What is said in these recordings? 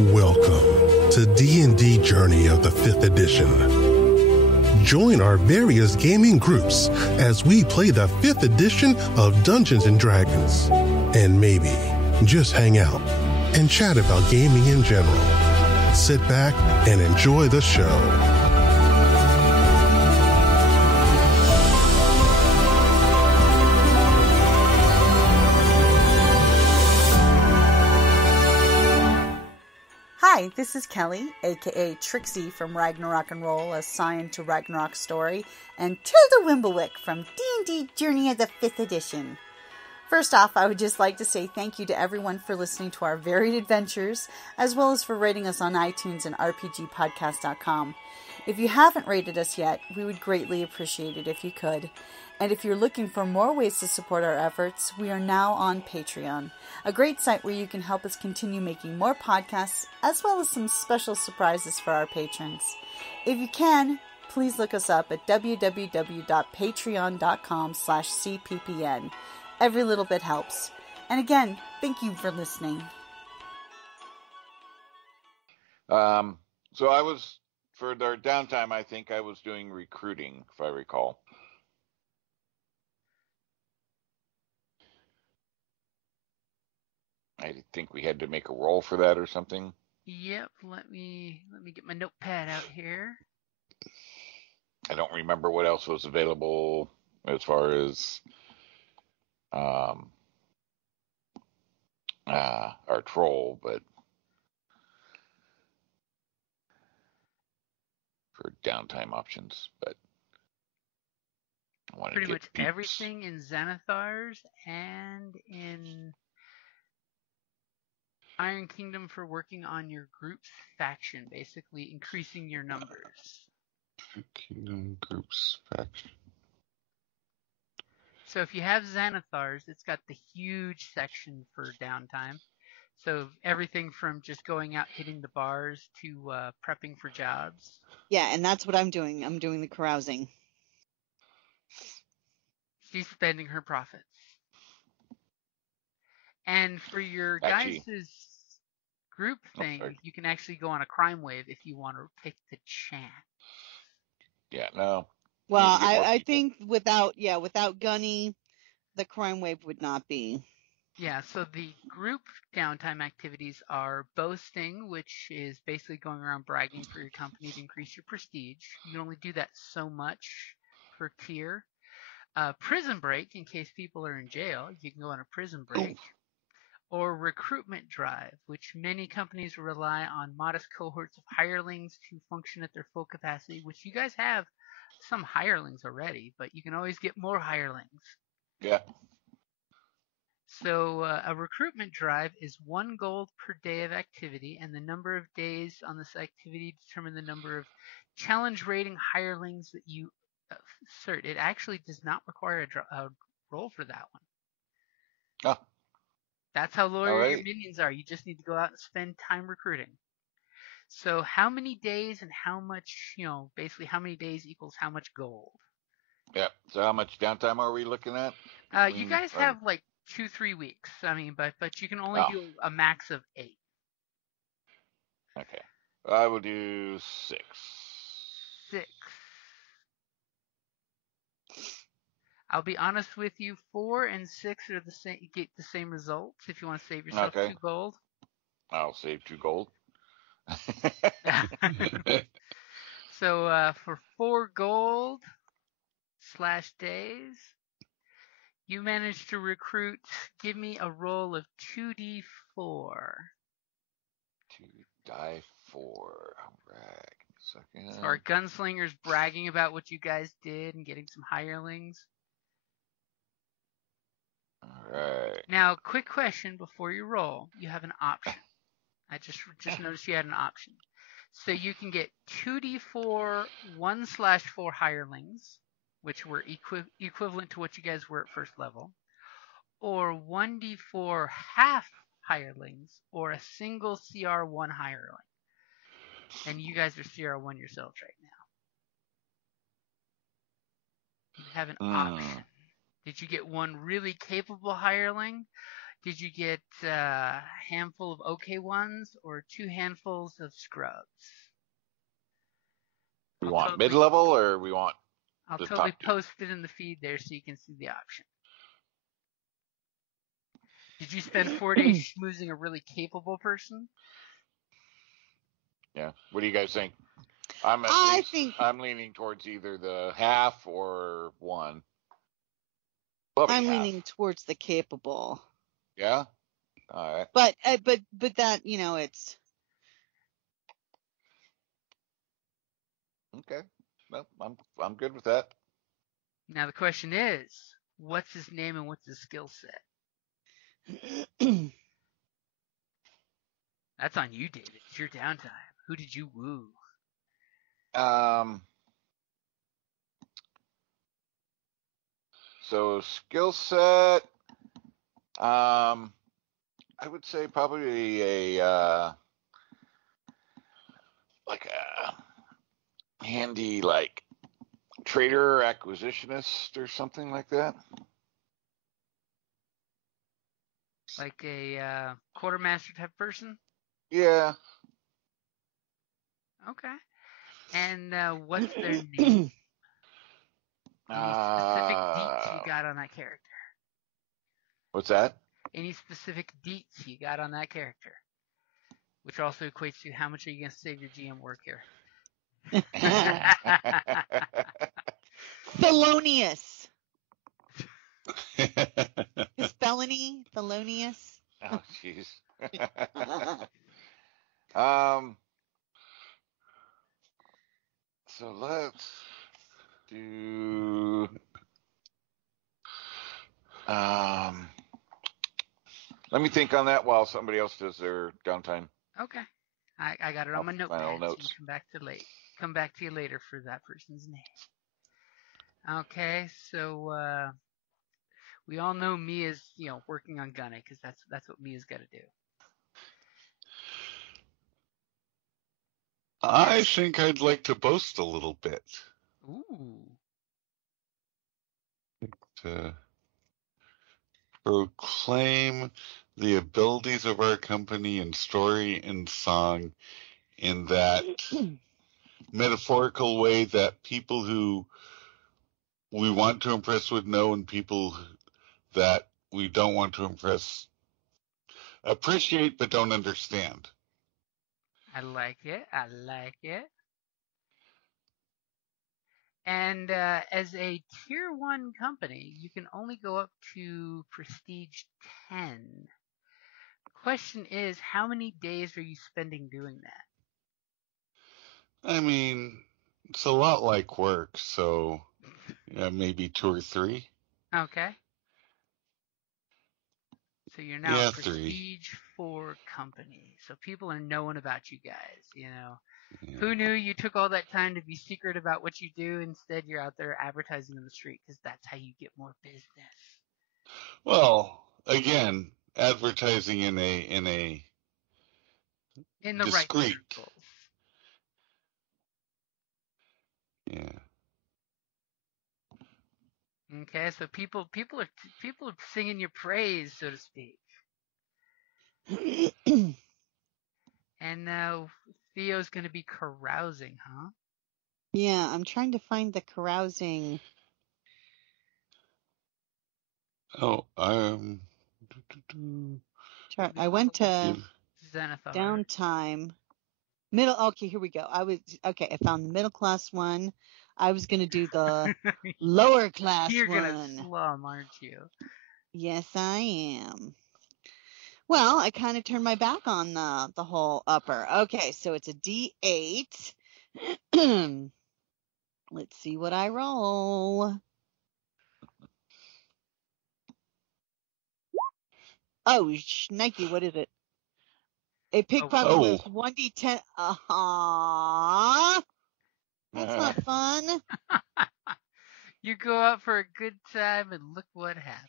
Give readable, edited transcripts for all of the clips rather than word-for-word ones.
Welcome to D&D Journey of the 5th edition. Join our various gaming groups as we play the 5th edition of Dungeons & Dragons. And maybe just hang out and chat about gaming in general. Sit back and enjoy the show. Hi, this is Kelly, aka Trixie from Ragnarok and Roll, assigned to Ragnarok Story, and Tilda Wimblewick from D&D Journey of the 5th edition. First off, I would just like to say thank you to everyone for listening to our varied adventures, as well as for rating us on iTunes and RPGpodcast.com. If you haven't rated us yet, we would greatly appreciate it if you could. And if you're looking for more ways to support our efforts, we are now on Patreon, a great site where you can help us continue making more podcasts, as well as some special surprises for our patrons. If you can, please look us up at www.patreon.com/cppn. Every little bit helps. And again, thank you for listening. So I was, for their downtime, I think I was doing recruiting, if I recall. I think we had to make a roll for that or something. Yep, let me get my notepad out here. I don't remember what else was available as far as our troll, but for downtime options, but I wanted pretty to much get everything in Xanathar's and in Iron Kingdom for working on your group's faction, basically increasing your numbers. Kingdom groups faction. So if you have Xanathar's, it's got the huge section for downtime. So everything from just going out hitting the bars to prepping for jobs. Yeah, and that's what I'm doing. I'm doing the carousing. She's spending her profits. And for your Actually, guys' group thing, you can actually go on a crime wave if you want to pick the chance. Yeah, no. Well, I think without Gunny, the crime wave would not be. Yeah, so the group downtime activities are boasting, which is basically going around bragging for your company to increase your prestige. You can only do that so much per tier. Prison break, in case people are in jail, you can go on a prison break. Or recruitment drive, which many companies rely on modest cohorts of hirelings to function at their full capacity, which you guys have some hirelings already, but you can always get more hirelings. Yeah. So a recruitment drive is 1 gold per day of activity, and the number of days on this activity determine the number of challenge rating hirelings that you assert. It actually does not require a roll for that one. Oh. That's how loyal your minions are. You just need to go out and spend time recruiting. So how many days and how much, basically how many days equals how much gold? Yeah. So how much downtime are we looking at? You guys have like 2-3 weeks. I mean, but you can only do a max of 8. Okay. I will do 6. 6. I'll be honest with you, 4 and 6 are the same. You get the same results if you want to save yourself 2 gold. I'll save 2 gold. So for 4 gold / days, you managed to recruit. Give me a roll of 2d4. 2d4. All right. Second. So our gunslinger's bragging about what you guys did and getting some hirelings. Alright. Now, quick question before you roll. You have an option. I just noticed you had an option. So you can get 2d4 1/4 hirelings, which were equivalent to what you guys were at first level, or 1d4 half hirelings, or a single CR1 hireling. And you guys are CR1 yourselves right now. You have an option. Did you get one really capable hireling? Did you get a handful of okay ones or 2 handfuls of scrubs? We want mid-level or we want I'll the totally top tier? post it in the feed there so you can see the option. Did you spend 4 days schmoozing a really capable person? Yeah. What do you guys think? I'm leaning towards either the half or 1. Probably I'm half. leaning towards the capable. Yeah. All right. But that, it's. Okay. Well, I'm good with that. Now the question is, what's his name and what's his skill set? That's on you, David. It's your downtime. Who did you woo? So skill set, I would say probably a handy trader acquisitionist or something like that. Like a quartermaster type person? Yeah. Okay. And what's their name? Any specific deets you got on that character? What's that? Any specific deets you got on that character? Which also equates to how much are you going to save your GM work here? Felonious. His felony, felonious. Oh, jeez. So let's do. Let me think on that while somebody else does their downtime. Okay. I got it on my notepad. So notes. you can come back to you later for that person's name. Okay, so we all know Mia's working on gunning because that's what Mia's got to do. I think I'd like to boast a little bit. Ooh. To proclaim the abilities of our company in story and song in that metaphorical way that people who we want to impress would know and people that we don't want to impress appreciate but don't understand. I like it. And as a tier 1 company, you can only go up to prestige 10. The question is, how many days are you spending doing that? I mean, it's a lot like work, so maybe 2 or 3. Okay. So you're now a prestige 3. 4 company. So people are knowing about you guys, Yeah. Who knew you took all that time to be secret about what you do? Instead, you're out there advertising in the street because that's how you get more business. Well, again, advertising in the discreet. Right circles. Yeah. Okay, so people are singing your praise, so to speak. And now Theo's going to be carousing, huh? Yeah, I'm trying to find the carousing. Oh, I went to Xanathar. Downtime. Okay, here we go. I found the middle class one. I was going to do the lower class You're one. You're going to slum, aren't you? Yes, I am. Well, I kind of turned my back on the whole upper. Okay, so it's a D8. Let's see what I roll. Oh, Nike, what is it? A pickpocket was 1d10. That's not fun. You go out for a good time and look what happens.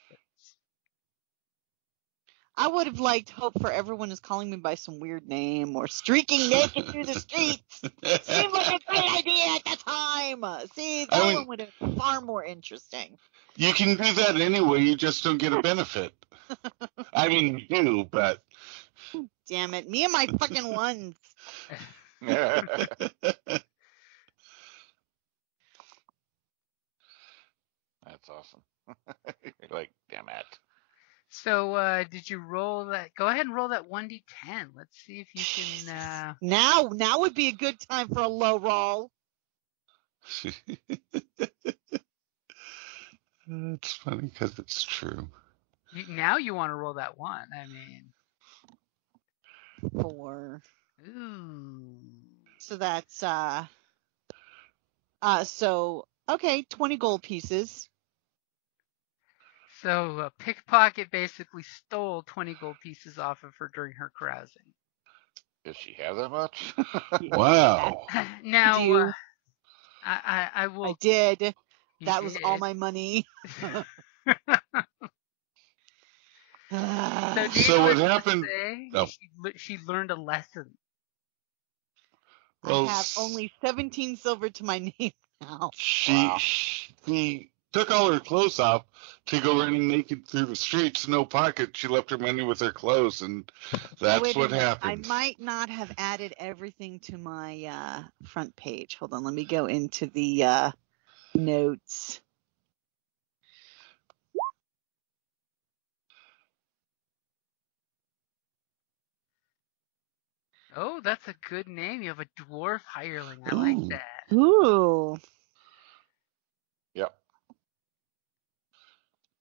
I would have hoped for everyone is calling me by some weird name or streaking naked through the streets. Seemed like a great idea at the time. See, that one would have been far more interesting. You can do that anyway, you just don't get a benefit. I mean, we do, but... Damn it. Me and my fucking ones. That's awesome. You're like, damn it. So, did you roll that? Go ahead and roll that 1d10. Let's see if you can. Now would be a good time for a low roll. It's funny because it's true. Now you want to roll that 1. I mean. 4. Ooh. So that's okay, 20 gold pieces. So Pickpocket basically stole 20 gold pieces off of her during her carousing. Does she have that much? Wow. Now, I will. I did. That was all my money. So what happened? She learned a lesson. Well, I have only 17 silver to my name now. She took all her clothes off to go running naked through the streets. No pocket. She left her money with her clothes, and that's what happened. I might not have added everything to my front page. Hold on, let me go into the notes. Oh, that's a good name. You have a dwarf hireling. I like that. Ooh. Yep.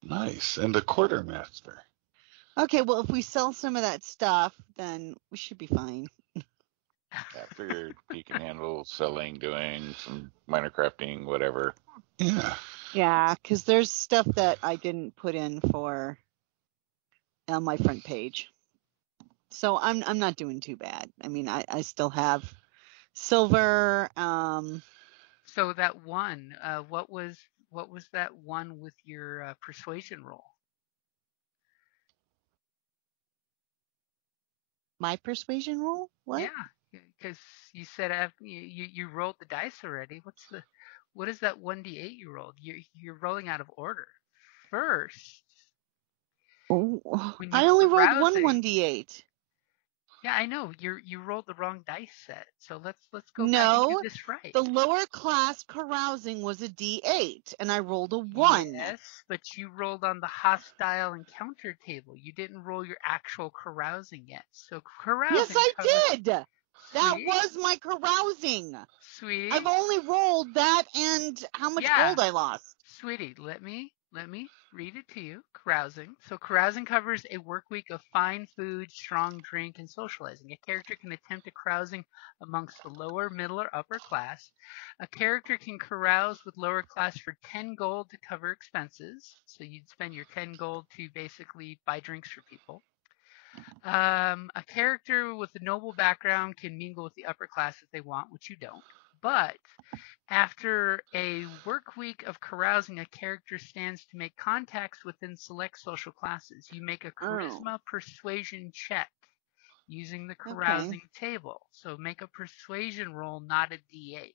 Nice. And the quartermaster. Okay, well, if we sell some of that stuff, then we should be fine. I figured you can handle selling, doing some minor crafting, whatever. Yeah. Yeah, because there's stuff that I didn't put in for on my front page. So I'm not doing too bad. I mean, I still have silver. So that one, what was that one with your persuasion roll? My persuasion roll? What? Yeah, because you said you rolled the dice already. What is that 1d8 you rolled? You're rolling out of order. First. Oh, I only rolled one 1d8. Yeah, I know. You rolled the wrong dice set. So let's go back and do this right. The lower class carousing was a d8, and I rolled a 1. Yes, but you rolled on the hostile encounter table. You didn't roll your actual carousing yet. So carousing. Yes, I did. That was my carousing. Sweetie. I've only rolled that and how much gold I lost. Sweetie, let me read it to you. Carousing. So carousing covers a work week of fine food, strong drink, and socializing. A character can attempt a carousing amongst the lower, middle, or upper class. A character can carouse with lower class for 10 gold to cover expenses. So you'd spend your 10 gold to basically buy drinks for people. A character with a noble background can mingle with the upper class if they want, which you don't. But after a work week of carousing, a character stands to make contacts within select social classes. You make a charisma persuasion check using the carousing table. So make a persuasion roll, not a d8.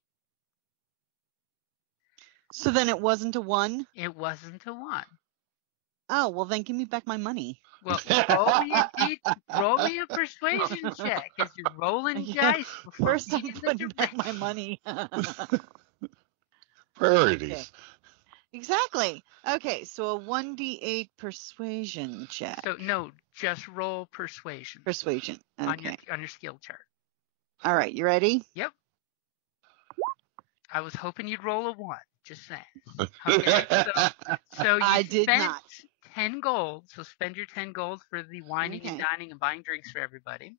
So then it wasn't a 1? It wasn't a 1. Oh, well then give me back my money. Well, roll me a persuasion check as you're rolling dice. First I'm putting back my money. Priorities. Okay. Exactly. Okay, so a 1d8 persuasion check. So no, just roll persuasion. Persuasion. Okay. On your skill chart. All right, you ready? Yep. I was hoping you'd roll a 1. Just saying. Okay, so you did not. 10 gold. So spend your 10 gold for the wining and dining and buying drinks for everybody.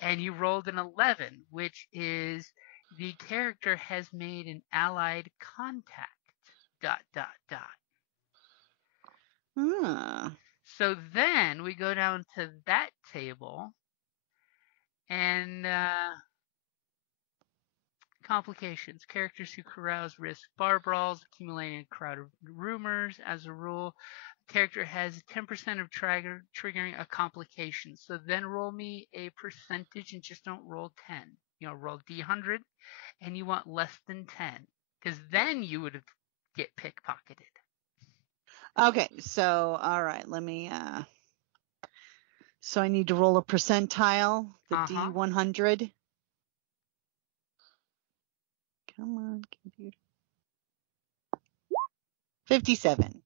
And you rolled an 11, which is the character has made an allied contact. ... So then we go down to that table and complications. Characters who carouse risk bar brawls, accumulating a crowd of rumors. As a rule, a character has 10% of triggering a complication. So then roll me a percentage and just don't roll 10. Roll D100 and you want less than 10 because then you would get pickpocketed. Okay, so all right, let me So I need to roll a percentile, the D100. Come on, computer. 57.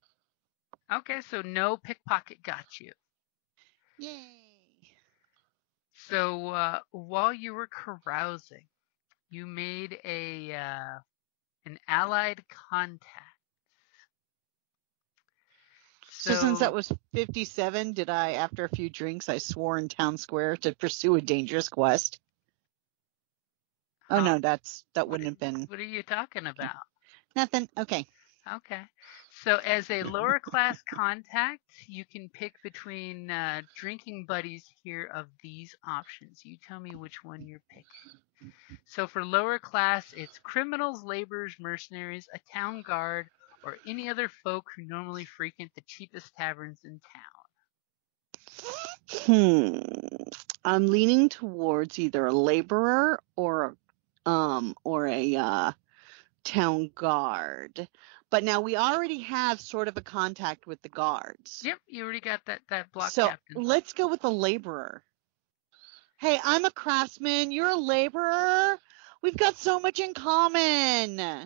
Okay, so no pickpocket got you. Yay. So while you were carousing, you made an allied contact. So since that was 57, did I, after a few drinks, I swore in town square to pursue a dangerous quest? Oh, no, that wouldn't have been... What are you talking about? Nothing. Okay. Okay. So as a lower class contact, you can pick between drinking buddies here of these options. You tell me which one you're picking. So for lower class, it's criminals, laborers, mercenaries, a town guard, or any other folk who normally frequent the cheapest taverns in town. I'm leaning towards either a laborer or a town guard. But now we already have sort of a contact with the guards. Yep, you already got that block so captain. So let's go with the laborer. Hey, I'm a craftsman. You're a laborer. We've got so much in common. I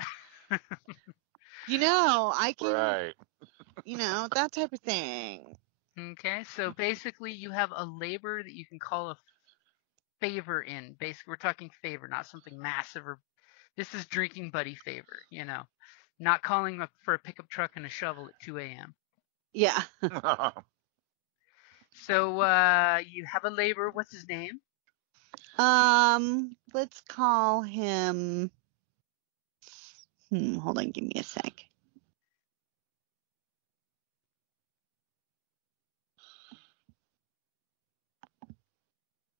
can, right. That type of thing. Okay, so basically you have a labor that you can call a favor in. Basically, we're talking favor, not something massive. This is drinking buddy favor, not calling up for a pickup truck and a shovel at 2 a.m. Yeah. So you have a laborer. What's his name? Let's call him. Hold on, give me a sec.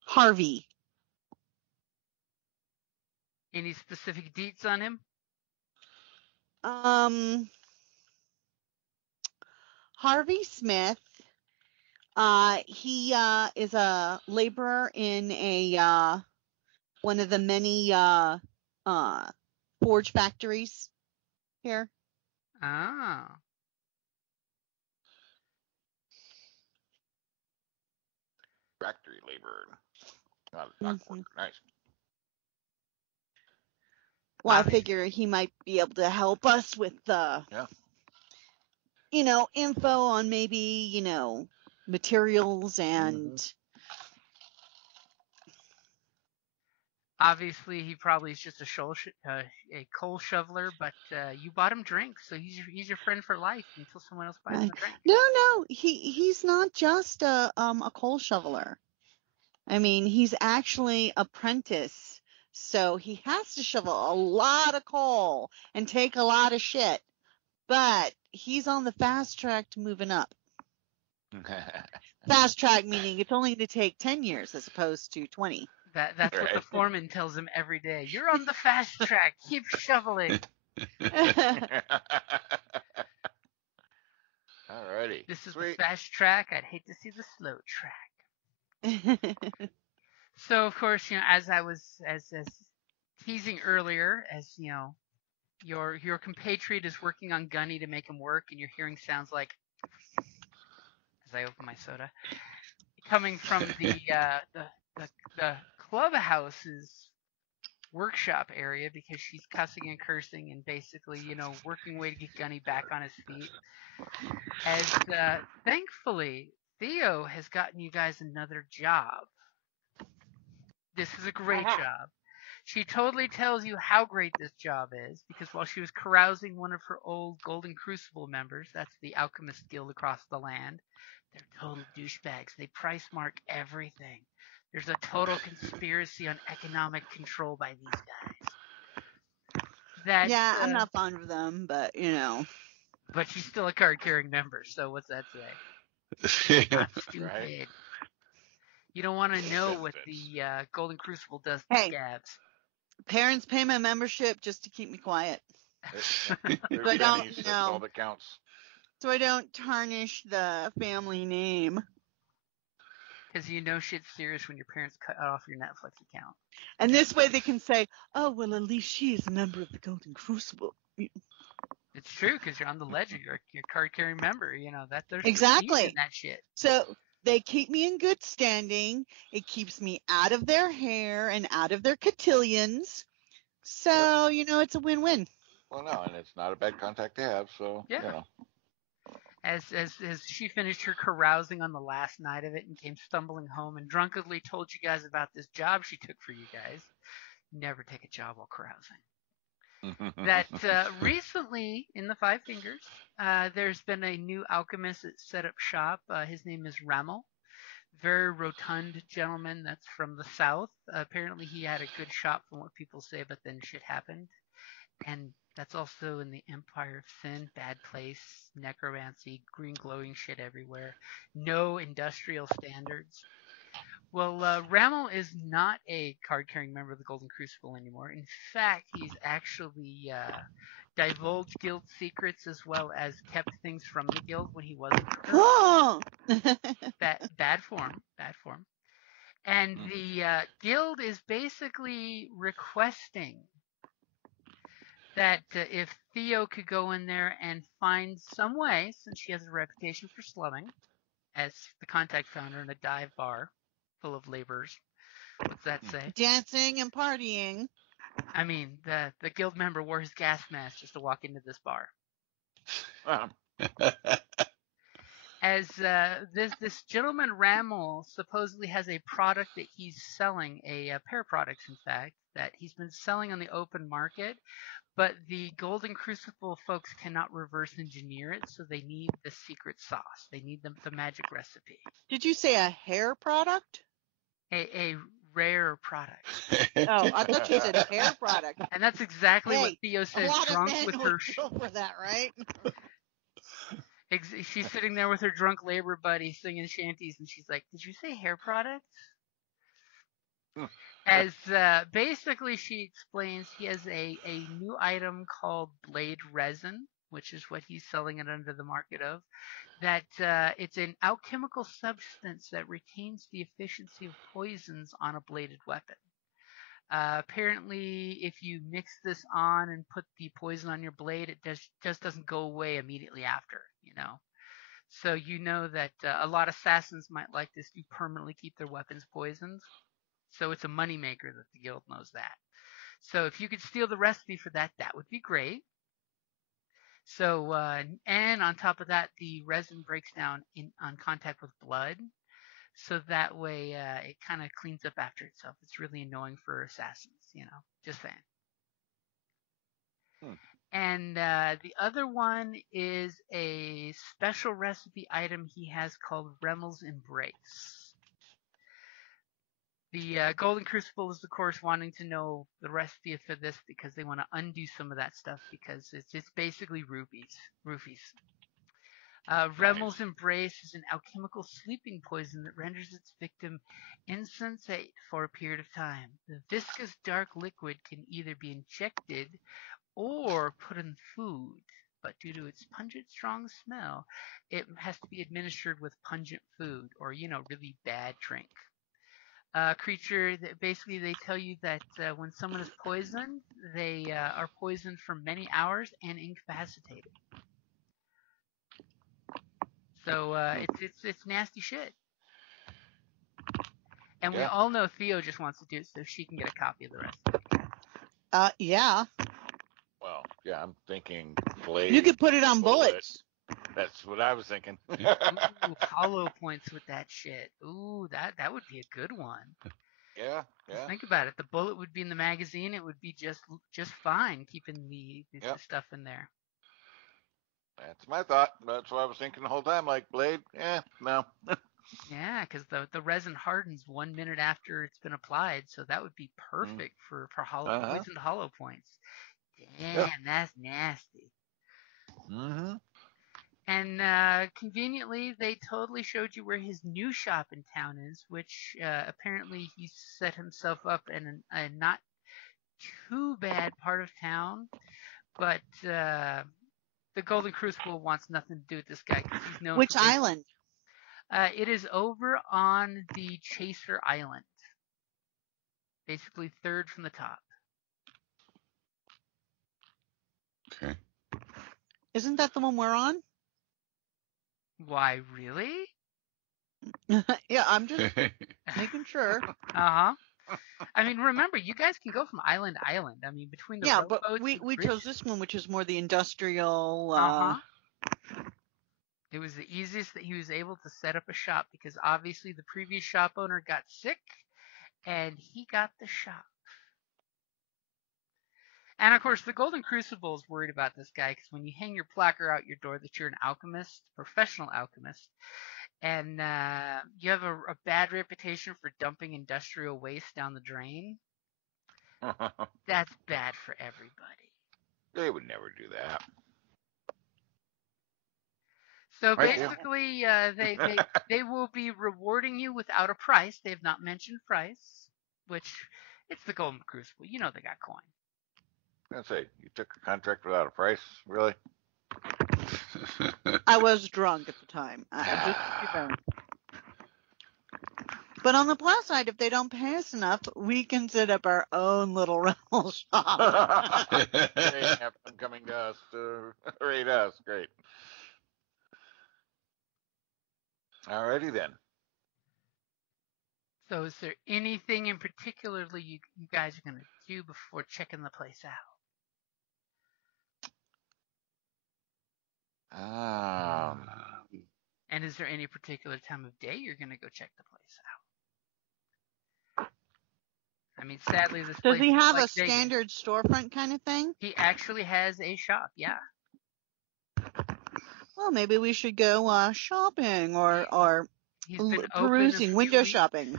Harvey. Any specific deets on him? Harvey Smith. He is a laborer in a one of the many forge factories here. Ah. Factory laborer. Not worker. Nice. Well, I figure he might be able to help us with info on maybe, materials and... Obviously, he probably is just a coal shoveler, but you bought him drinks, so he's your friend for life until someone else buys him a drink. No, he's not just a coal shoveler. I mean, he's actually apprentice, so he has to shovel a lot of coal and take a lot of shit. But he's on the fast track to moving up. Fast track meaning it's only going to take 10 years as opposed to 20. That's right. What the foreman tells him every day. You're on the fast track. Keep shoveling. Alrighty. This is the fast track. I'd hate to see the slow track. So, of course, as I was as teasing earlier, as your compatriot is working on Gunny to make him work, and you're hearing sounds like, as I open my soda, coming from the clubhouse's workshop area, because she's cussing and cursing and basically, working way to get Gunny back on his feet. As thankfully, Theo has gotten you guys another job. This is a great job. She totally tells you how great this job is, because while she was carousing one of her old Golden Crucible members, that's the Alchemist Guild across the land, they're total douchebags. They price mark everything. There's a total conspiracy on economic control by these guys. I'm not fond of them, but, But she's still a card-carrying member, so what's that say? Not stupid. Right. You don't want to know what the Golden Crucible does to scabs. Parents pay my membership just to keep me quiet. So I don't, that's all that counts. So I don't tarnish the family name. Because shit's serious when your parents cut off your Netflix account. And this way they can say, oh, well, at least she is a member of the Golden Crucible. It's true, because you're on the ledger. You're a card-carrying member. That there's exactly that shit. So They keep me in good standing. It keeps me out of their hair and out of their cotillions. So, it's a win-win. Well, no, and it's not a bad contact to have, so, Yeah. As she finished her carousing on the last night of it and came stumbling home and drunkenly told you guys about this job she took for you guys. Never take a job while carousing. That recently in the Five Fingers, there's been a new alchemist that set up shop. His name is Ramel. Very rotund gentleman that's from the south. Apparently he had a good shop from what people say, but then shit happened. And that's also in the Empire of Sin, bad place, necromancy, green glowing shit everywhere, no industrial standards. Well, Ramel is not a card-carrying member of the Golden Crucible anymore. In fact, he's actually divulged guild secrets as well as kept things from the guild when he wasn't. Bad form. And the guild is basically requesting that if Theo could go in there and find some way, since she has a reputation for slumming, as the contact found her in a dive bar full of laborers. What's that say? Dancing and partying. I mean, the guild member wore his gas mask just to walk into this bar. As this gentleman Ramel supposedly has a product that he's selling, a pair of products, in fact, that he's been selling on the open market. But the Golden Crucible folks cannot reverse engineer it, so they need the secret sauce. They need the magic recipe. Did you say a hair product? A rare product. Oh, I thought you said a hair product. And that's exactly what Theo says. Drunk with her. Go for that, right? She's sitting there with her drunk labor buddy singing shanties, and she's like, "Did you say hair products?" As basically she explains, he has a new item called blade resin, which is what he's selling it under the market of. That it's an alchemical substance that retains the efficiency of poisons on a bladed weapon. Apparently, if you mix this on and put the poison on your blade, it just doesn't go away immediately after, So that a lot of assassins might like this to permanently keep their weapons poisoned. So it's a moneymaker that the guild knows that. So if you could steal the recipe for that, that would be great. So, and on top of that, the resin breaks down on contact with blood. So that way it kind of cleans up after itself. It's really annoying for assassins, just saying. And the other one is a special recipe item he has called Remel's Embrace. The Golden Crucible is, of course, wanting to know the recipe for this because they want to undo some of that stuff because it's basically roofies. Remel's Embrace is an alchemical sleeping poison that renders its victim insensate for a period of time. The viscous dark liquid can either be injected or put in food, but due to its pungent, strong smell, it has to be administered with pungent food or, really bad drink. Creature that basically they tell you that when someone is poisoned, they are poisoned for many hours and incapacitated. So it's nasty shit. And we all know Theo just wants to do it so she can get a copy of the recipe. Yeah. Well, yeah, I'm thinking blade. You could put it on bullets. That's what I was thinking. Ooh, hollow points with that shit. Ooh, that would be a good one. Yeah. Just think about it. The bullet would be in the magazine. It would be just fine keeping the stuff in there. That's my thought. That's what I was thinking the whole time. Like blade, no. Yeah, because the resin hardens 1 minute after it's been applied, so that would be perfect for poisoned hollow points. Damn, that's nasty. Mm-hmm. And conveniently, they totally showed you where his new shop in town is, which apparently he set himself up in a not too bad part of town. But the Golden Crucible wants nothing to do with this guy because he's known. Which island? It is over on the Chaser Island, basically third from the top. Okay. Isn't that the one we're on? Why, really? Yeah, I'm just making sure. Uh-huh. I mean, remember, you guys can go from island to island. I mean, between the but rowboats we and chose this one, which is more the industrial. Uh-huh. It was the easiest that he was able to set up a shop because obviously the previous shop owner got sick and he got the shop. And of course, the Golden Crucible is worried about this guy because when you hang your placard out your door that you're an alchemist, professional alchemist, and you have a bad reputation for dumping industrial waste down the drain, that's bad for everybody. They would never do that. So basically, they will be rewarding you without a price. They have not mentioned price, which it's the Golden Crucible. You know they got coin. I say, you took a contract without a price, really? I was drunk at the time. But on the plus side, if they don't pay us enough, we can set up our own little rental shop. They have them coming to us to raid us. Great. Alrighty then. So is there anything in particular you guys are going to do before checking the place out? And is there any particular time of day you're going to go check the place out? I mean, sadly, this place Does he have like a standard storefront kind of thing? He actually has a shop, yeah. Well, maybe we should go shopping or perusing, window shopping.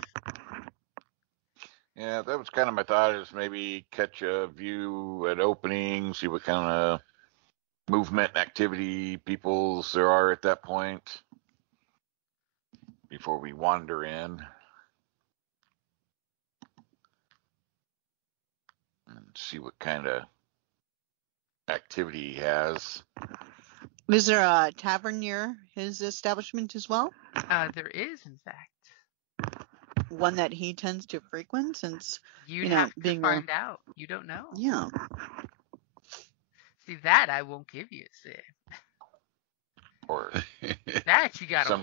Yeah, that was kind of my thought, is maybe catch a view at opening, see what kind of movement and activity peoples there are at that point before we wander in. And see what kind of activity he has. Is there a tavern near his establishment as well? There is, in fact. One that he tends to frequent, since You'd have to find out. You don't know. Yeah. See, that I won't give you, Sid. Or that you gotta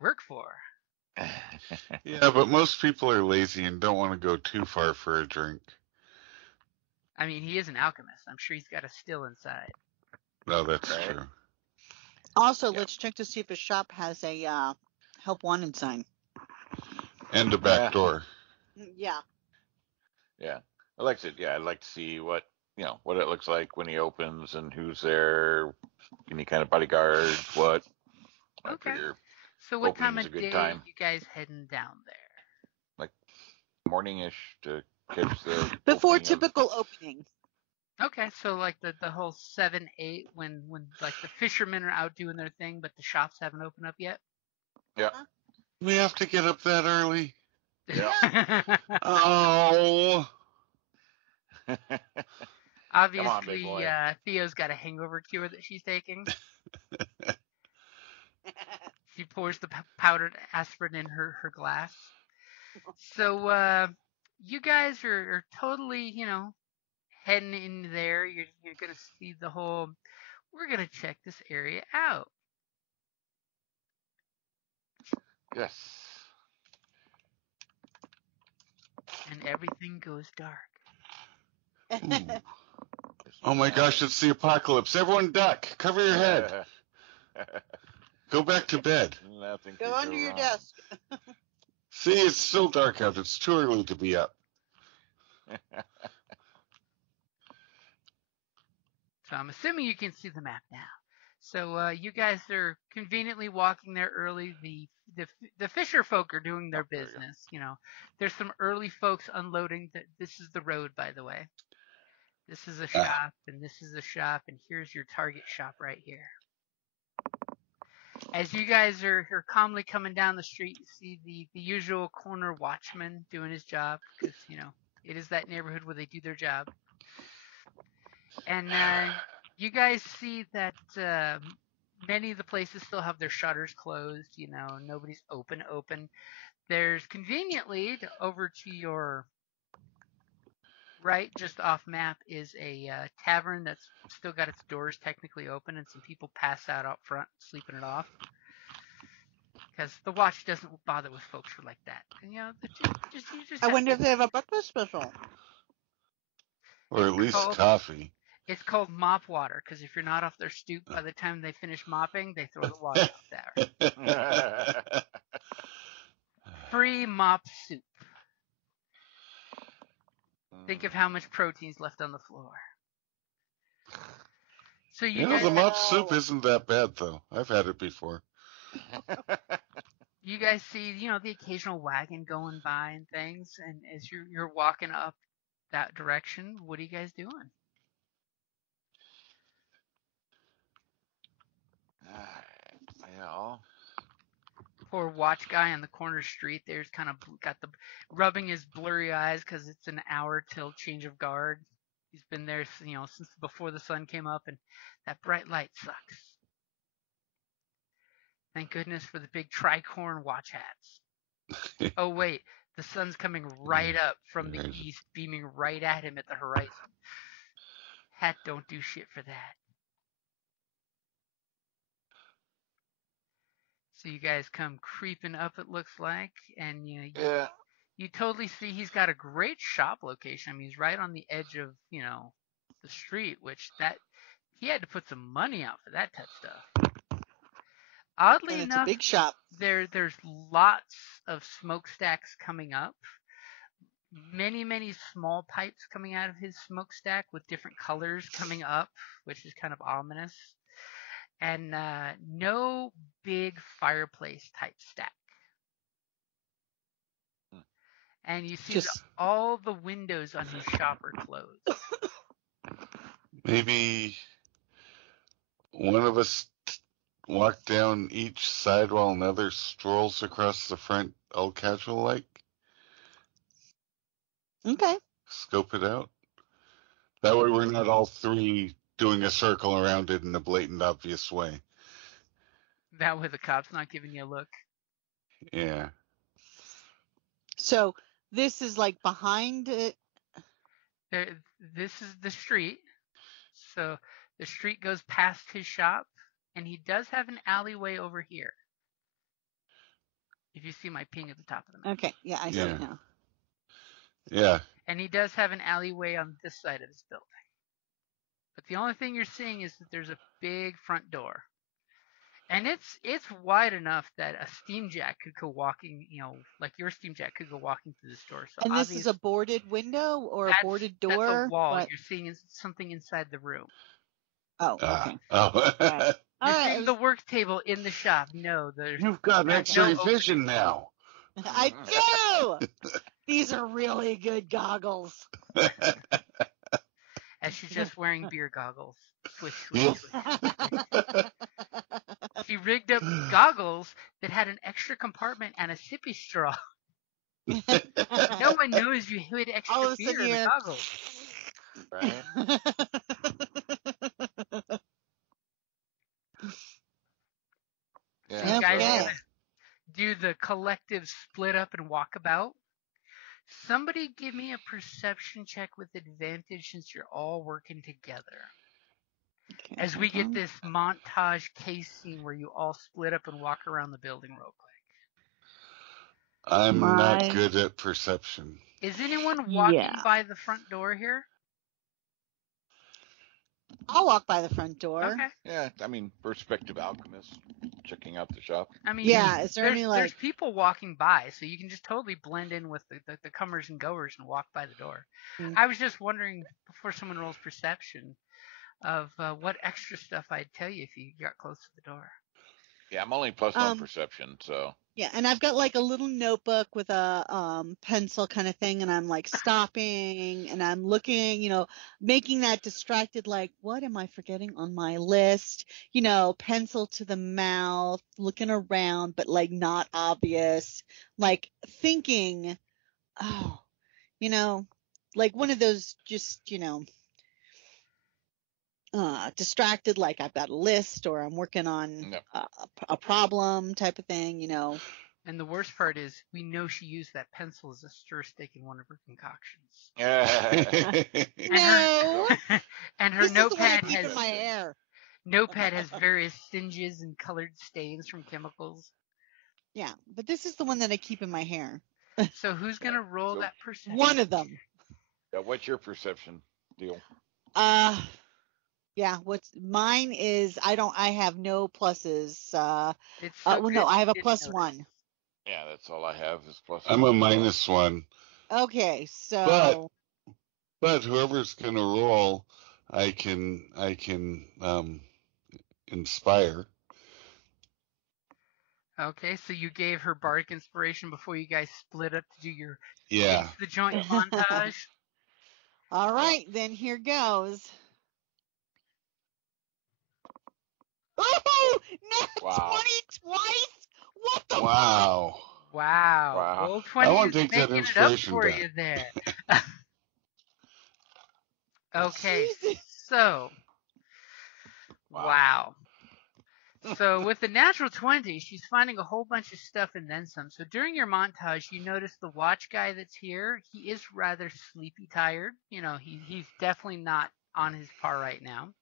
work for. Yeah, but most people are lazy and don't want to go too far for a drink. I mean, he is an alchemist. I'm sure he's got a still inside. No, that's true. Also, let's check to see if his shop has a help wanted sign. And a back door. Yeah. Yeah. I'd like to see what it looks like when he opens and who's there, any kind of bodyguard, what. Okay. So what time of day are you guys heading down there? Like morning-ish to catch the before typical opening. Okay, so like the whole 7, 8 when like the fishermen are out doing their thing, but the shops haven't opened up yet. Yeah. We have to get up that early. Yeah. Oh. Obviously, Theo's got a hangover cure that she's taking. She pours the powdered aspirin in her glass. So you guys are totally, heading in there. You're going to see the whole, we're going to check this area out. Yes. And everything goes dark. Oh my gosh, it's the apocalypse. Everyone duck. Cover your head. Go back to bed. Nothing go under your desk. See, it's still dark out. It's too early to be up. So I'm assuming you can see the map now. So you guys are conveniently walking there early. The fisher folk are doing their business. There's some early folks unloading. This is the road, by the way. This is a shop, and this is a shop, and here's your target shop right here. As you guys are calmly coming down the street, you see the usual corner watchman doing his job, because, it is that neighborhood where they do their job. And you guys see that many of the places still have their shutters closed, nobody's open. There's conveniently, over to your right, just off map, is a tavern that's still got its doors technically open, and some people pass out front, sleeping it off. Because the watch doesn't bother with folks who are like that. And, you just I have wonder to- if they have a breakfast special. Or at least coffee. It's called mop water, because if you're not off their stoop by the time they finish mopping, they throw the water out there. Free mop soup. Think of how much protein's left on the floor. So you guys, the mop soup isn't that bad, though. I've had it before. you guys see, the occasional wagon going by and things, and as you're walking up that direction, what are you guys doing? Poor watch guy on the corner street there's kind of got the rubbing his blurry eyes because it's an hour till change of guard. He's been there, since before the sun came up, and that bright light sucks. Thank goodness for the big tricorn watch hats. Oh wait, the sun's coming right up from the east, beaming right at him at the horizon. Hat don't do shit for that. So you guys come creeping up, it looks like, and you totally see he's got a great shop location. I mean, he's right on the edge of, the street, which he had to put some money out for that type of stuff. Oddly And it's enough, a big shop. there's lots of smokestacks coming up. Many, many small pipes coming out of his smokestack with different colors coming up, which is kind of ominous. And no big fireplace type stack. And you see all the windows on his shop are closed. Maybe one of us walk down each side while another strolls across the front, all casual like. Okay. Scope it out. That way we're not all three doing a circle around it in a blatant, obvious way. That way the cop's not giving you a look. Yeah. So this is like behind it. This is the street. So the street goes past his shop, and he does have an alleyway over here. If you see my ping at the top of the map. Okay, yeah, I see it now. Yeah. And he does have an alleyway on this side of his building. But the only thing you're seeing is that there's a big front door. And it's wide enough that a steam jack could go walking, like your steam jack could go walking through the store. So and this is a boarded window or a boarded door? That's a wall. What? You're seeing something inside the room. Oh, okay. Right. You're seeing the work table in the shop. No, You've got X-ray vision now. I do! These are really good goggles. As she's just wearing beer goggles. Swish, swish, swish. She rigged up goggles that had an extra compartment and a sippy straw. No one knows you hid extra beer in the goggles. Right? Yeah. You guys gonna do the collective split up and walk about? Somebody give me a perception check with advantage since you're all working together. Okay, as we get this montage case scene where you all split up and walk around the building real quick. I'm not good at perception. Is anyone walking by the front door here? I'll walk by the front door. Okay. Yeah, I mean, perspective alchemist, checking out the shop. I mean, is there any there's people walking by, so you can just totally blend in with the comers and goers and walk by the door. Mm-hmm. I was just wondering, before someone rolls perception, of what extra stuff I'd tell you if you got close to the door. Yeah, I'm only +1 perception, so. Yeah, and I've got like a little notebook with a pencil kind of thing, and I'm like stopping and I'm looking, making that distracted, like, what am I forgetting on my list? Pencil to the mouth, looking around, but like not obvious, like thinking, like one of those just, distracted, like I've got a list or I'm working on a problem type of thing, And the worst part is we know she used that pencil as a stir stick in one of her concoctions. And her notepad has my hair. Notepad has various singes and colored stains from chemicals. Yeah, but this is the one that I keep in my hair. So who's gonna roll So- that perception? One of them. Yeah, what's your perception deal? Yeah, what's mine is I have no pluses. It's so Well, good no, I have a you didn't plus notice. one. Yeah, that's all I have is plus I'm one. a -1. Okay, so But whoever's gonna roll, I can inspire. Okay, so you gave her bardic inspiration before you guys split up to do your Yeah. It's the joint montage. all right, then here goes. Oh, nat Wow. 20 twice. What the fuck? Wow. Wow. Wow. Roll I 20 want is to take that making it up inspiration for back. you there. Okay, Jesus. so Wow. wow. So with the natural 20, she's finding a whole bunch of stuff and then some. So during your montage, you notice the watch guy that's here, he is rather sleepy tired. You know, he's definitely not on his par right now.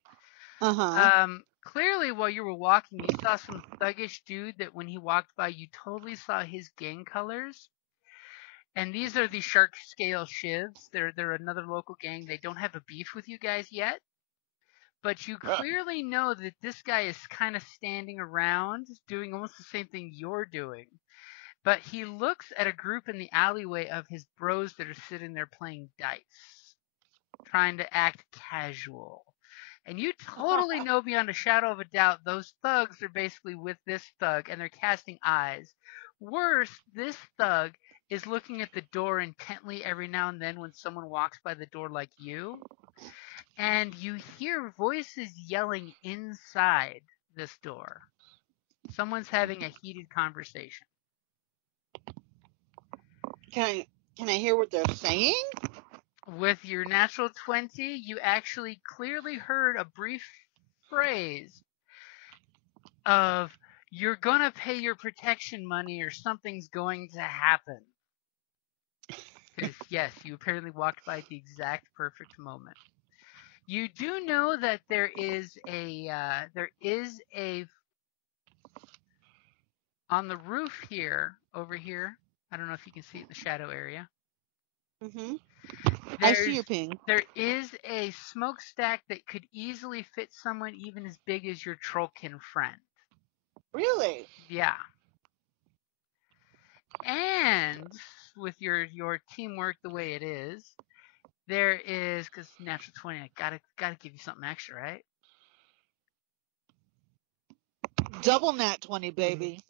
Clearly while you were walking, you saw some thuggish dude that when he walked by, you totally saw his gang colors. And these are the Shark Scale Shivs. They're another local gang. They don't have a beef with you guys yet. But you clearly know that this guy is kind of standing around doing almost the same thing you're doing. But he looks at a group in the alleyway of his bros that are sitting there playing dice, trying to act casual. And you totally know beyond a shadow of a doubt those thugs are basically with this thug and they're casting eyes. Worse, this thug is looking at the door intently every now and then when someone walks by the door like you. And you hear voices yelling inside this door. Someone's having a heated conversation. Can I hear what they're saying? With your natural 20, you actually clearly heard a brief phrase of, "You're gonna pay your protection money or something's going to happen." Because, yes, you apparently walked by at the exact perfect moment. You do know that there is a on the roof here, over here, I don't know if you can see it in the shadow area. Mm-hmm. I see your ping. There is a smokestack that could easily fit someone even as big as your trollkin friend. Really? Yeah. And with your teamwork the way it is, there is, because natural 20, I gotta give you something extra, right? Double nat 20, baby.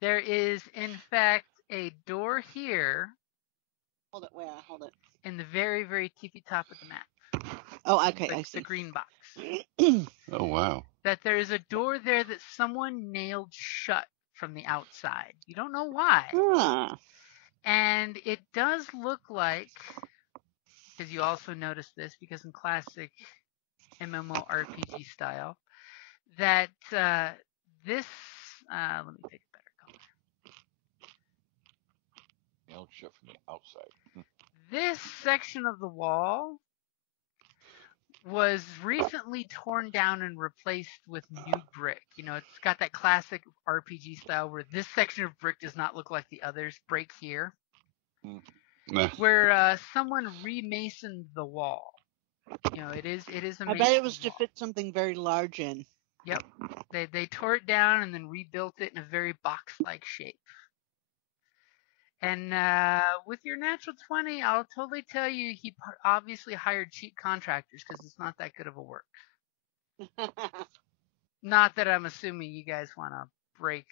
There is, in fact, a door here. Hold it. Where? Hold it. In the very, very tippy top of the map. Oh, okay. I see. The green box. Oh, wow. That there is a door there that someone nailed shut from the outside. You don't know why. And it does look like, because you also notice this, because in classic MMORPG style, that this, let me pick a better color. Nailed shut from the outside. This section of the wall was recently torn down and replaced with new brick. You know, it's got that classic RPG style where this section of brick does not look like the others. Break here. Nah. Where someone remasoned the wall. You know, it is a I bet it was to fit something very large in. Yep. They tore it down and then rebuilt it in a very box-like shape. And with your natural 20, I'll totally tell you he obviously hired cheap contractors because it's not that good of a work. Not that I'm assuming you guys want to break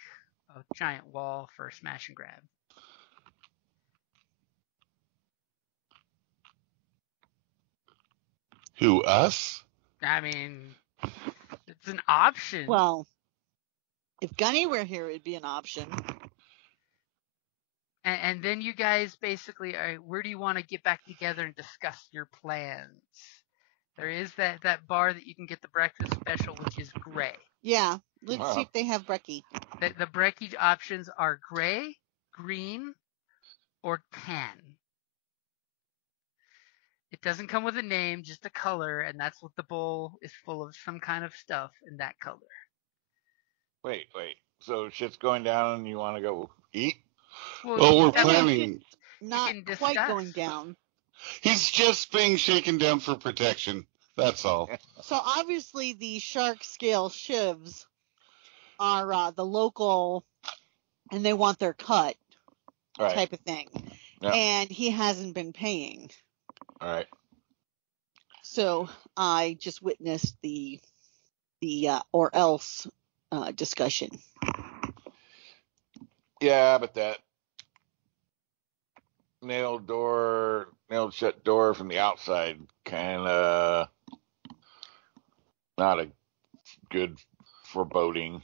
a giant wall for a smash and grab. Who, us? I mean, it's an option. Well, if Gunny were here, it'd be an option. And then you guys basically, where do you want to get back together and discuss your plans? There is that bar that you can get the breakfast special, which is gray. Yeah, let's see if they have brekkie. The brekkie options are gray, green, or tan. It doesn't come with a name, just a color, and that's what the bowl is full of, some kind of stuff in that color. Wait. So shit's going down and you want to go eat? Well, we're I mean, planning. it's not can quite discuss. going down. He's just being shaken down for protection. That's all. So obviously the shark scale shivs are the local, and they want their cut Right. type of thing. Yeah. And he hasn't been paying. All right. So I just witnessed the or else discussion. Yeah, but that nailed shut door from the outside kind of not a good foreboding.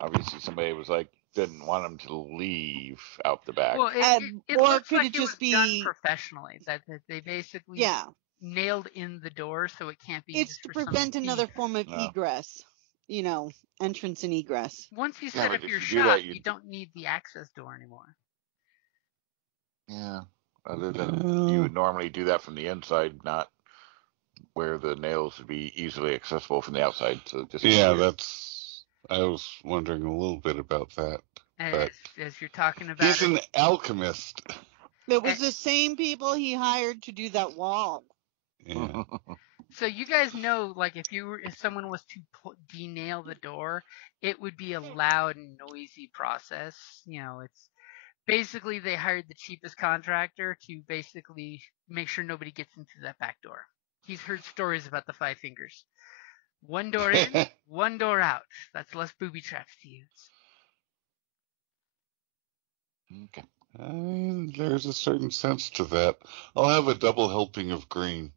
Obviously, somebody was like, didn't want him to leave out the back. Well, it or looks could like it just was be done professionally? That they basically nailed in the door so it can't be It's used to for some prevent another thief. form of egress. Entrance and egress. Once you set up your do shop, that, you don't need the access door anymore. Yeah. Other than you would normally do that from the inside, not where the nails would be easily accessible from the outside. So just I was wondering a little bit about that. But as you're talking about he's an alchemist. It was the same people he hired to do that wall. Yeah. So you guys know, like, if someone was to denail the door, it would be a loud and noisy process. It's basically they hired the cheapest contractor to basically make sure nobody gets into that back door. He's heard stories about the Five Fingers. One door in, one door out. That's less booby traps to use. Okay. I mean, there's a certain sense to that. I'll have a double helping of green.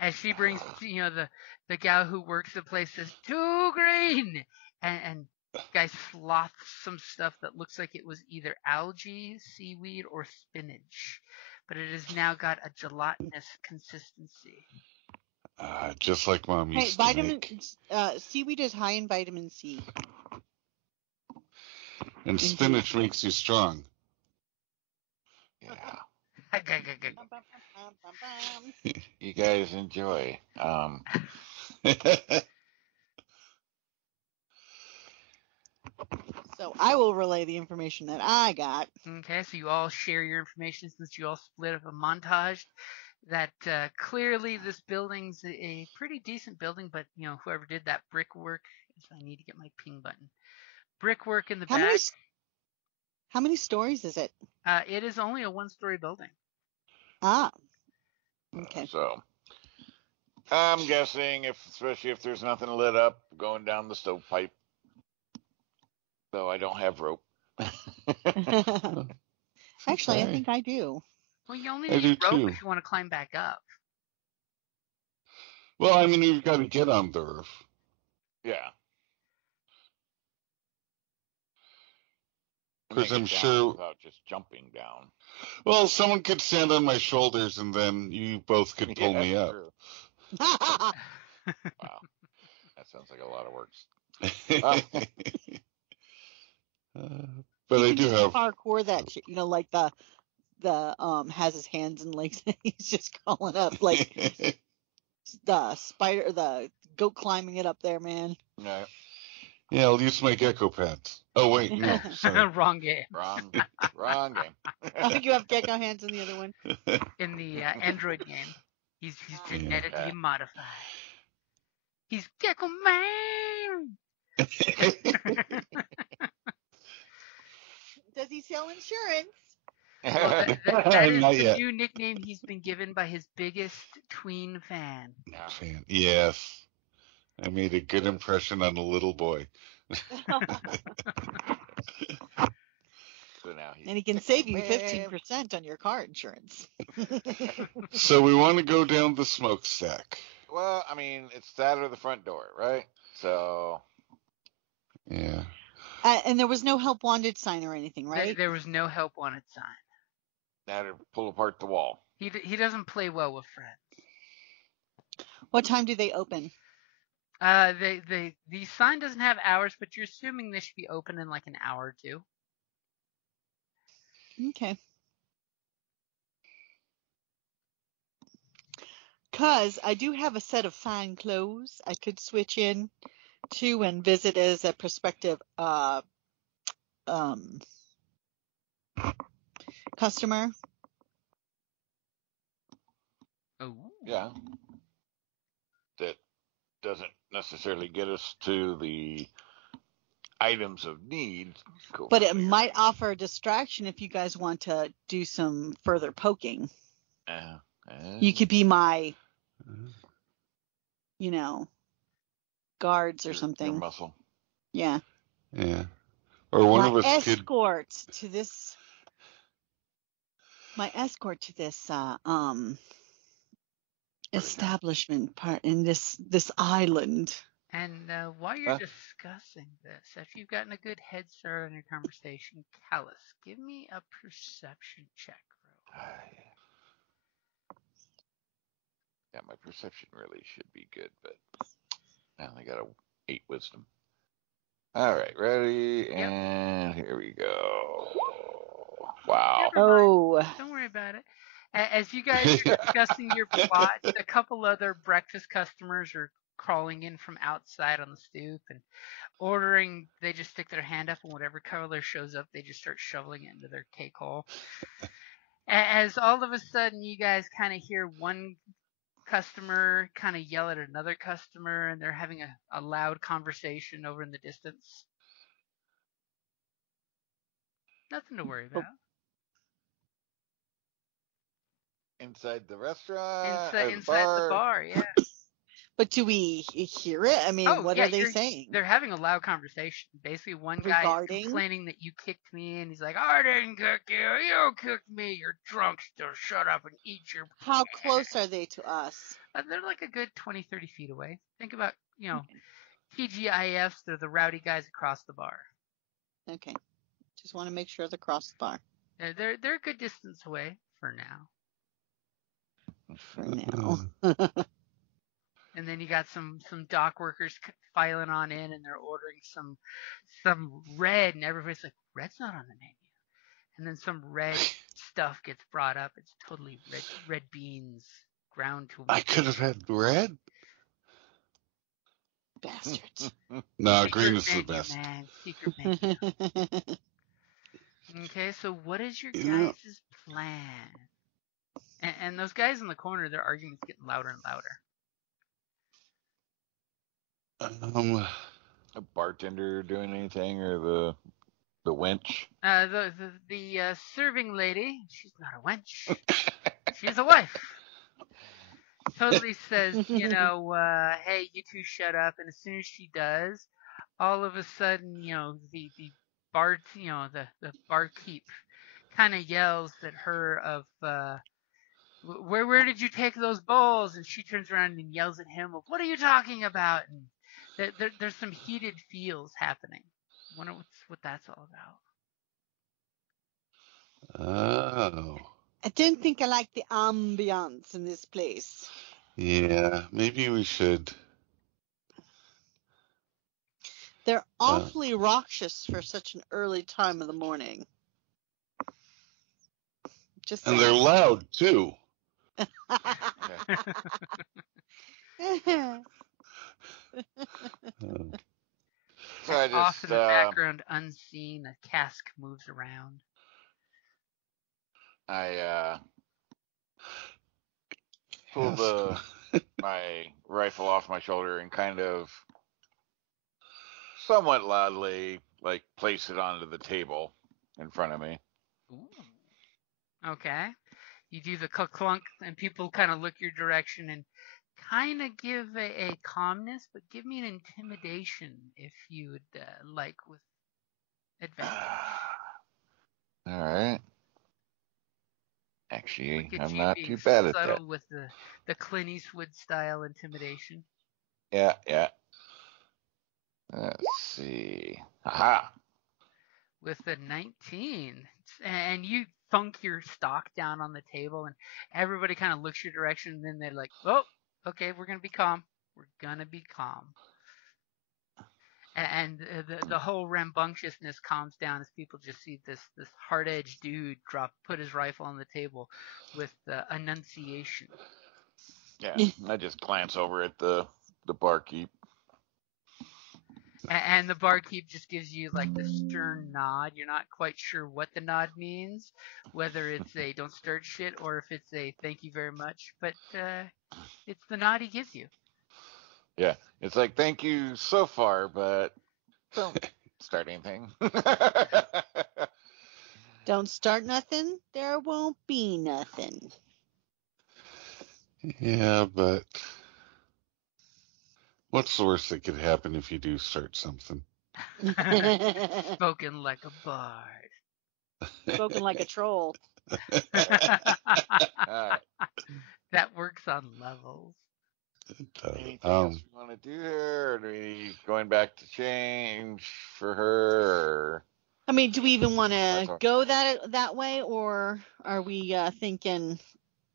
As she brings, the gal who works the place says, 2 green! And guy sloths some stuff that looks like it was either algae, seaweed, or spinach. But it has now got a gelatinous consistency. Just like Mom used to make. Seaweed is high in vitamin C. And spinach makes you strong. Yeah. You guys enjoy. So I will relay the information that I got. Okay, so you all share your information since you all split up a montage. That clearly this building's a pretty decent building, but whoever did that brickwork, I need to get my ping button. Brickwork in the back. How many stories is it? It is only a 1-story building. Ah. Okay. So I'm guessing especially if there's nothing lit up going down the stovepipe. Though I don't have rope. Actually, I think I do. Well, you only need rope if you want to climb back up. Well, I mean, you've got to get on the roof. Yeah. Because I'm sure without just jumping down. Well, someone could stand on my shoulders, and then you both could pull me up. Wow, that sounds like a lot of work. But I do have parkour that shit, like the has his hands and legs and he's just crawling up like the goat climbing it up there, man. No. Yeah, I'll use my gecko pants. Oh wait, no, sorry. Wrong game. Wrong game. I think you have gecko hands in the other one. In the Android game, he's genetically modified. He's Gecko Man. Does he sell insurance? Well, that is Not the yet. new nickname he's been given by his biggest tween fan. Yes. I made a good impression on a little boy. So now and he can save you 15% on your car insurance. So we want to go down the smokestack. Well, I mean, it's that or the front door, right? So. Yeah. And there was no help wanted sign or anything, right? There was no help wanted sign. That or pull apart the wall. He doesn't play well with friends. What time do they open? The sign doesn't have hours, but you're assuming they should be open in like an hour or two. Okay. Because I do have a set of fine clothes I could switch in to and visit as a prospective customer. Oh. Yeah. That doesn't necessarily get us to the items of need. But it might offer a distraction if you guys want to do some further poking. You could be my, guards or something. Your muscle. Yeah. Yeah. Or one my of us escort to this. My escort to this establishment part in this island. And while you're discussing this, if you've gotten a good head start on your conversation, Callus, give me a perception check, bro. Yeah, my perception really should be good, but I only got a 8 wisdom. All right, ready, and here we go. Wow. Oh. Don't worry about it. As you guys are discussing your plot, a couple other breakfast customers are crawling in from outside on the stoop and ordering. They just stick their hand up, and whatever color shows up, they just start shoveling it into their cake hole. As all of a sudden, you guys kind of hear one customer kind of yell at another customer, and they're having a loud conversation over in the distance. Nothing to worry about. Inside the restaurant? Inside the bar, yeah. But do we hear it? I mean, what are they saying? They're having a loud conversation. Basically, one guy is complaining that you kicked me, and he's like, I didn't kick you. You kicked me. You're drunk still. Shut up and eat your... How close are they to us? They're like a good 20, 30 feet away. Think about, TGIFs. They're the rowdy guys across the bar. Okay. Just want to make sure they're across the bar. They're a good distance away for now. And then you got some dock workers filing on in, and they're ordering some red, and everybody's like, red's not on the menu. And then some red stuff gets brought up. It's totally red beans ground to. I could have had red. Bastards. No, green is the best. Man. Secret menu. Okay, so what is your guys' plan? And those guys in the corner, their arguments getting louder and louder. A bartender doing anything, or the wench? The serving lady, she's not a wench. She's a wife. Totally says, hey, you two shut up. And as soon as she does, all of a sudden, the barkeep kind of yells at her of, where did you take those bowls? And she turns around and yells at him of, what are you talking about? And there's some heated feels happening. I wonder what that's all about. Oh. I don't think I like the ambiance in this place. Yeah, maybe we should. They're awfully raucous for such an early time of the morning. And they're loud, too. So I just, off in the background, unseen, a cask moves around. I pull my rifle off my shoulder and kind of somewhat loudly, place it onto the table in front of me. Ooh. Okay. You do the clunk, and people kind of look your direction and kind of give a calmness, but give me an intimidation if you would like with advantage. All right. Actually, I'm not too bad at that. Subtle with the Clint Eastwood style intimidation. Yeah. Let's see. Aha! With a 19, and you thunk your stock down on the table, and everybody kind of looks your direction, and then they're like, "Oh, okay, we're gonna be calm. We're gonna be calm." And the whole rambunctiousness calms down as people just see this hard-edged dude put his rifle on the table with enunciation. Yeah, I just glance over at the barkeep. And the barkeep just gives you like the stern nod. You're not quite sure what the nod means, whether it's a don't start shit or if it's a thank you very much. But it's the nod he gives you. Yeah, it's like thank you so far, but don't start anything. Don't start nothing, there won't be nothing. Yeah, but what's the worst that could happen if you do start something? Spoken like a bard. Spoken like a troll. Alright. That works on levels. Anything else we want to do here? Or are we going back to change for her? Or... I mean, do we even want to go that way, or are we thinking?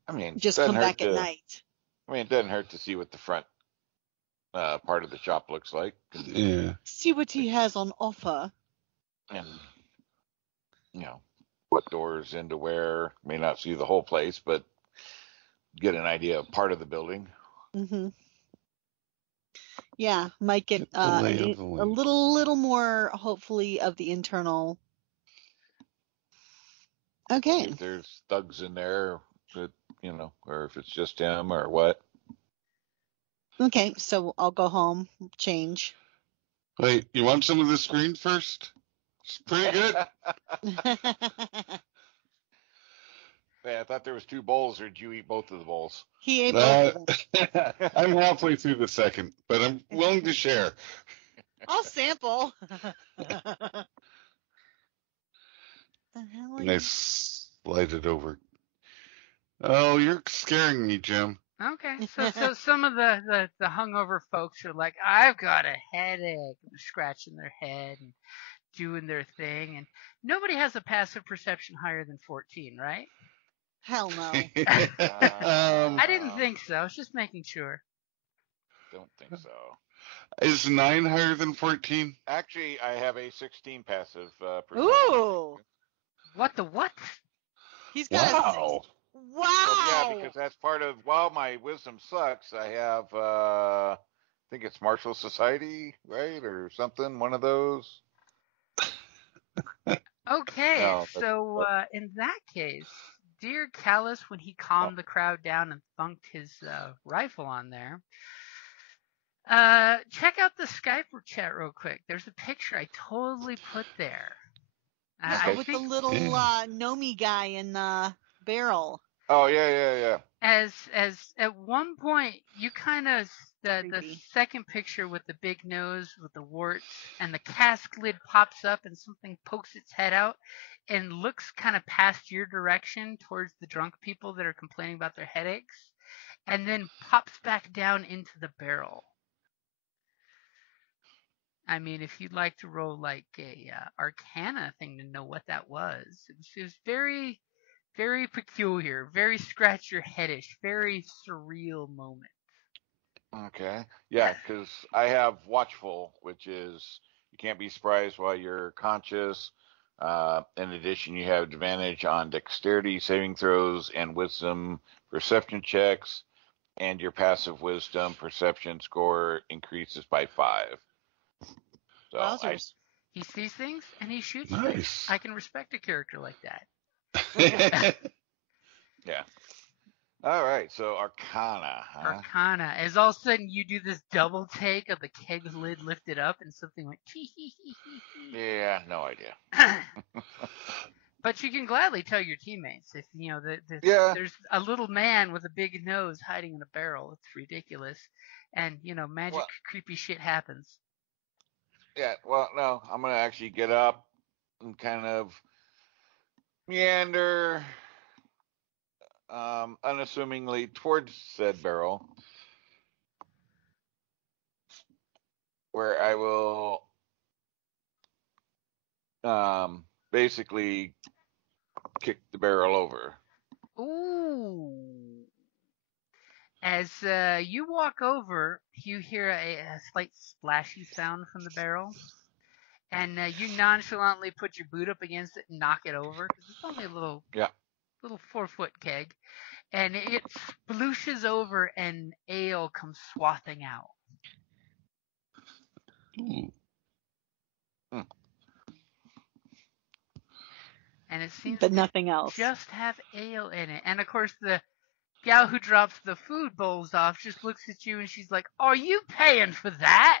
I mean, just come back at night. I mean, it doesn't hurt to see what the front part of the shop looks like. Yeah. See what he has on offer. And what doors into where. May not see the whole place, but get an idea of part of the building. Mm-hmm. Yeah, might get a little more, hopefully, of the internal. Okay. If there's thugs in there, that or if it's just him or what. Okay, so I'll go home, change. Wait, you want some of the screen first? It's pretty good. Yeah, I thought there was 2 bowls, or did you eat both of the bowls? He ate both of them. I'm halfway through the second, but I'm willing to share. I'll sample. The hell I slide it over. Oh, you're scaring me, Jim. Okay, so some of the hungover folks are like, I've got a headache, and they're scratching their head and doing their thing, and nobody has a passive perception higher than 14, right? Hell no. I didn't think so. I was just making sure. Don't think so. Is 9 higher than 14? Actually, I have a 16 passive perception. Ooh. What the what? He's got wow. Wow. Well, yeah, because that's part of, while my wisdom sucks, I have, I think it's Martial Society, right? Or something, one of those. Okay, No, so in that case, dear Callus, when he calmed the crowd down and thunked his rifle on there, check out the Skype chat real quick. There's a picture I totally put there. With the little Nomi guy in the barrel. Oh, yeah. As at one point, you kind of, the second picture with the big nose, with the warts, and the cask lid pops up and something pokes its head out and looks kind of past your direction towards the drunk people that are complaining about their headaches, and then pops back down into the barrel. I mean, if you'd like to roll like a Arcana thing to know what that was, it was very, very peculiar, very scratch your headish, very surreal moment. Okay. Yeah, because I have Watchful, which is you can't be surprised while you're conscious. In addition, you have advantage on dexterity saving throws and wisdom perception checks, and your passive wisdom perception score increases by 5. So he sees things and he shoots nice. things. I can respect a character like that. Yeah. All right. So Arcana. Huh? Arcana. As all of a sudden you do this double take of the keg lid lifted up and something like hee hee hee hee. Yeah. No idea. But you can gladly tell your teammates if there's a little man with a big nose hiding in a barrel. It's ridiculous, and magic creepy shit happens. Yeah, well, no, I'm going to actually get up and kind of meander unassumingly towards said barrel, where I will basically kick the barrel over. Ooh. As you walk over, you hear a slight splashy sound from the barrel, and you nonchalantly put your boot up against it and knock it over, because it's only a little 4-foot keg, and it splooshes over and ale comes swathing out. Ooh. and it seems But to nothing else. just have ale in it. And of course, the gal who drops the food bowls off just looks at you and she's like, "Are you paying for that?"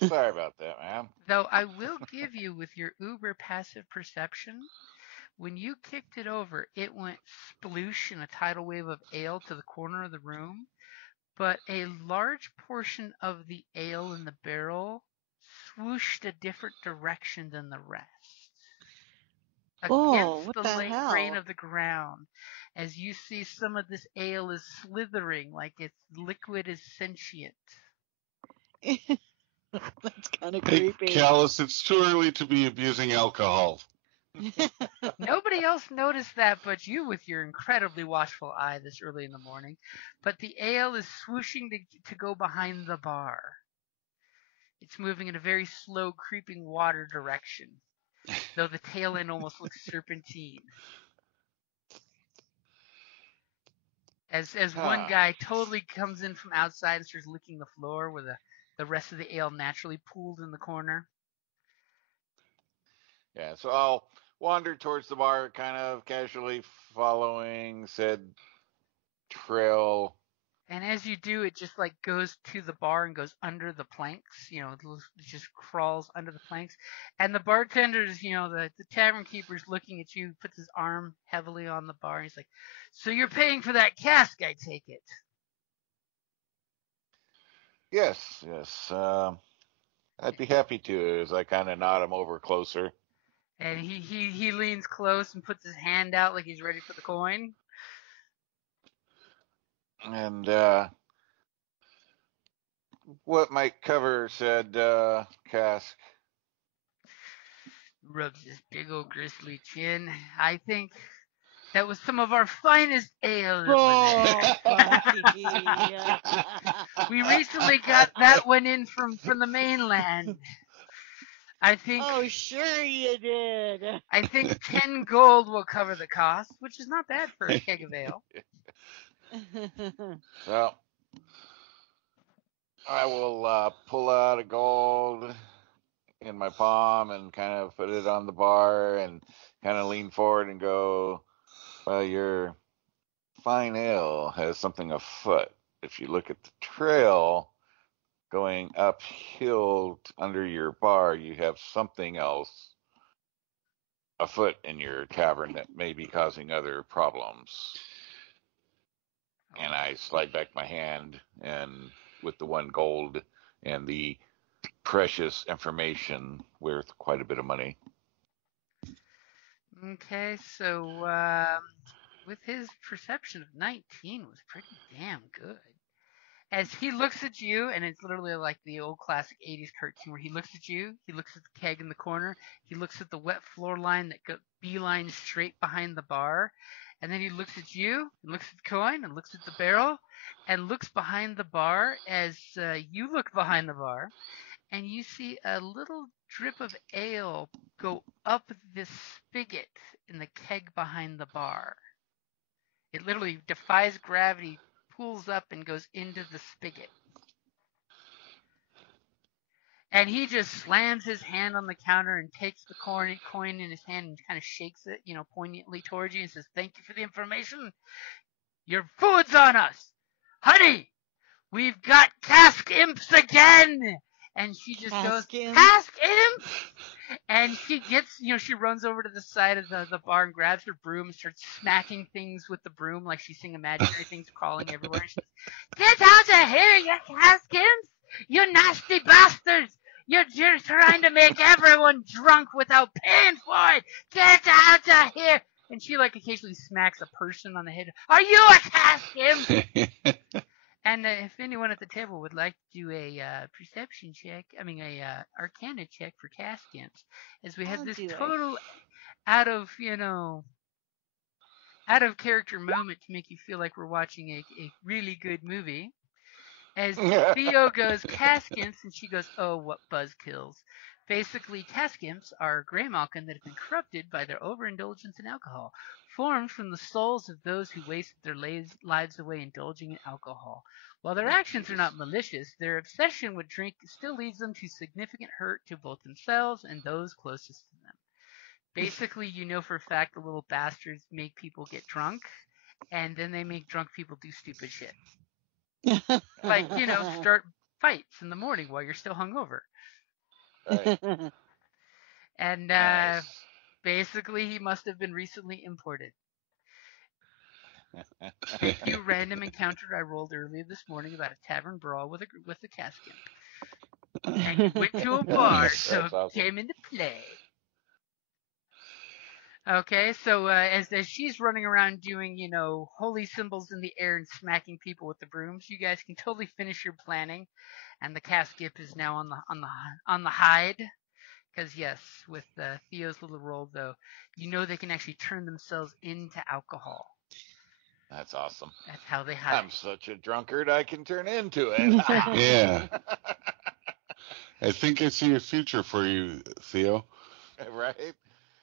Sorry about that, ma'am. Though I will give you, with your uber passive perception, when you kicked it over, it went sploosh in a tidal wave of ale to the corner of the room, but a large portion of the ale in the barrel swooshed a different direction than the rest. Oh, Against what the the light hell? grain of the ground, as you see some of this ale is slithering like its liquid is sentient. That's kind of Hey, creepy. Callus, it's too early to be abusing alcohol. Nobody else noticed that but you, with your incredibly watchful eye this early in the morning. But the ale is swooshing to go behind the bar. It's moving in a very slow, creeping water direction, though the tail end almost looks serpentine. As one guy totally comes in from outside and starts licking the floor where the rest of the ale naturally pooled in the corner. Yeah, so I'll wander towards the bar, kind of casually following said trail. And as you do, it just like goes to the bar and goes under the planks. You know, it just crawls under the planks. And the bartender's, the tavern keeper's looking at you, puts his arm heavily on the bar, and he's like, "So you're paying for that cask, I take it?" Yes. I'd be happy to, as I kind of nod him over closer. And he leans close and puts his hand out like he's ready for the coin. And what might cover said cask? Rubs his big old gristly chin. "I think that was some of our finest ale that was Oh, in. We recently got that one in from the mainland. I think oh, sure you did. I think 10 gold will cover the cost, which is not bad for a keg of ale." Well, I will pull out a gold in my palm and kind of put it on the bar and kind of lean forward and go, "Well, your fine ale has something afoot. If you look at the trail going uphill under your bar, you have something else afoot in your tavern that may be causing other problems." And I slide back my hand, and with the 1 gold and the precious information worth quite a bit of money. Okay, so with his perception of 19 was pretty damn good. As he looks at you, and it's literally like the old classic 80s cartoon where he looks at you, he looks at the keg in the corner, he looks at the wet floor line that beelines straight behind the bar, and then he looks at you, and looks at the coin, and looks at the barrel, and looks behind the bar as you look behind the bar, and you see a little drip of ale go up this spigot in the keg behind the bar. It literally defies gravity, pulls up and goes into the spigot. And he just slams his hand on the counter and takes the coin in his hand and kind of shakes it, poignantly towards you and says, "Thank you for the information. Your food's on us. Honey, we've got cask imps again." And she just goes, "Cask imps?" And she gets, she runs over to the side of the bar and grabs her broom and starts smacking things with the broom like she's seeing imaginary things crawling everywhere. And she says, "Get out of here, you cask imps! You nasty bastards! You're trying to make everyone drunk without paying for it! Get out of here!" And she occasionally smacks a person on the head. "Are you a cask imp?" And if anyone at the table would like to do a perception check, a arcana check for cask imps, as we have this total out of character moment to make you feel like we're watching a really good movie. As Theo goes, "Cask imps," and she goes, "Oh, what buzzkills." Basically, cask imps are gray malkin that have been corrupted by their overindulgence in alcohol, formed from the souls of those who wasted their lives away indulging in alcohol. While their actions are not malicious, their obsession with drink still leads them to significant hurt to both themselves and those closest to them. Basically, you know for a fact the little bastards make people get drunk, and then they make drunk people do stupid shit. Like, start fights in the morning while you're still hungover. Right. And Nice. basically, he must have been recently imported. A few random encounters I rolled earlier this morning about a tavern brawl with a casket. And he went to a bar, Nice. so That's it awesome. came into play. Okay, so as she's running around doing, holy symbols in the air and smacking people with the brooms, you guys can totally finish your planning, and the casket is now on the hide. Because yes, with Theo's little roll though, they can actually turn themselves into alcohol. That's awesome. That's how they hide. I'm such a drunkard, I can turn into it. Yeah. I think I see a future for you, Theo. Right?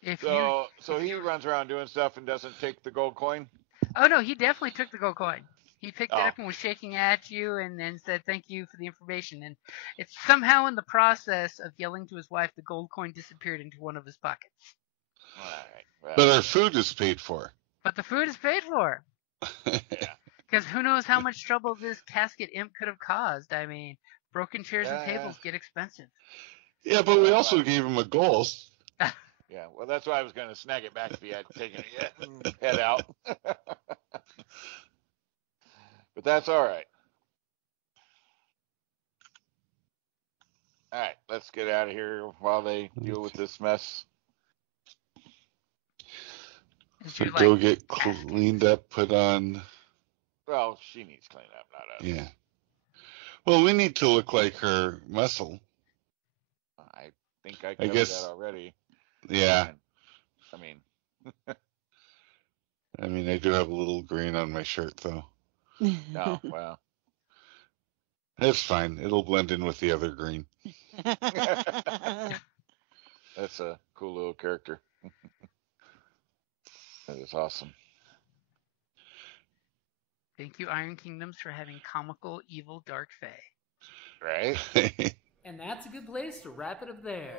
If So he runs around doing stuff and doesn't take the gold coin? Oh no, he definitely took the gold coin. He picked it Oh. up and was shaking at you and then said thank you for the information. And it's somehow in the process of yelling to his wife, the gold coin disappeared into one of his pockets. All right. Well, But our food is paid for. But the food is paid for. yeah. Because who knows how much trouble this casket imp could have caused. I mean, broken chairs and tables get expensive. Yeah, but we also gave him a goal. Yeah, well, that's why I was going to snag it back if he hadn't taken it yet and head out. But that's all right. All right, let's get out of here while they deal with this mess. So go get cleaned up, put on. Well, she needs cleaning up, not us. Yeah. Well, we need to look like her muscle. I think I covered guess, that already. Yeah. I mean, I do have a little green on my shirt, though. no, well. That's fine. It'll blend in with the other green. That's a cool little character. That is awesome. Thank you, Iron Kingdoms, for having comical, evil, dark fae. Right? And that's a good place to wrap it up there.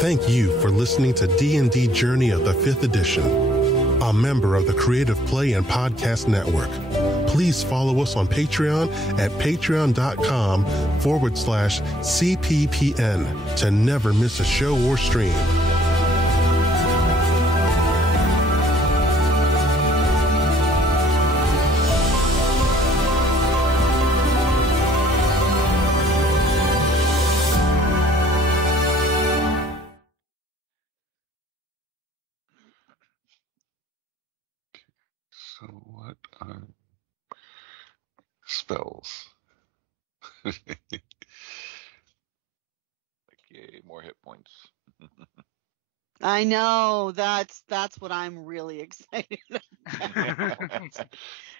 Thank you for listening to D&D Journey of the 5th Edition, a member of the Creative Play and Podcast Network. Please follow us on Patreon at patreon.com/CPPN to never miss a show or stream. So what are spells? Like, yay, more hit points. I know. That's what I'm really excited about.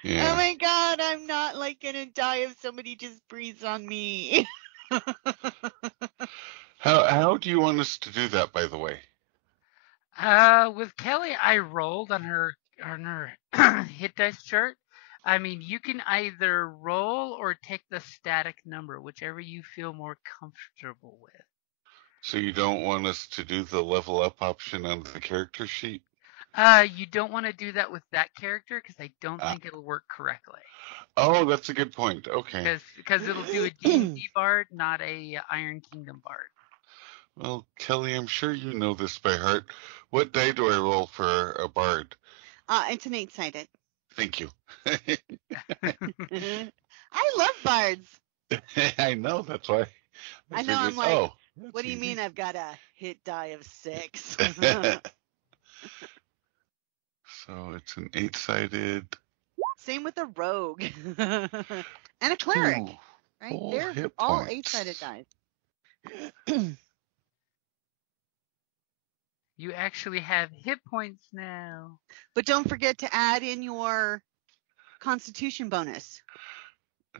Yeah. Oh my god, I'm not gonna die if somebody just breathes on me. How do you want us to do that, by the way? With Kelly, I rolled on her hit dice chart. I mean, you can either roll or take the static number, whichever you feel more comfortable with. So you don't want us to do the level up option on the character sheet? You don't want to do that with that character because I don't think it'll work correctly. Oh, that's a good point. Okay. Because it'll do a D&D bard, not a Iron Kingdom bard. Well, Kelly, I'm sure you know this by heart. What die do I roll for a bard? It's an 8-sided. Thank you. I love bards. I know, that's why. I know, I'm figured, like, that's what do you easy. mean I've got a hit die of 6? So it's an 8-sided. Same with a rogue. And a cleric. Ooh, Right? full They're hit all points. 8-sided dice. You actually have hit points now. But don't forget to add in your constitution bonus.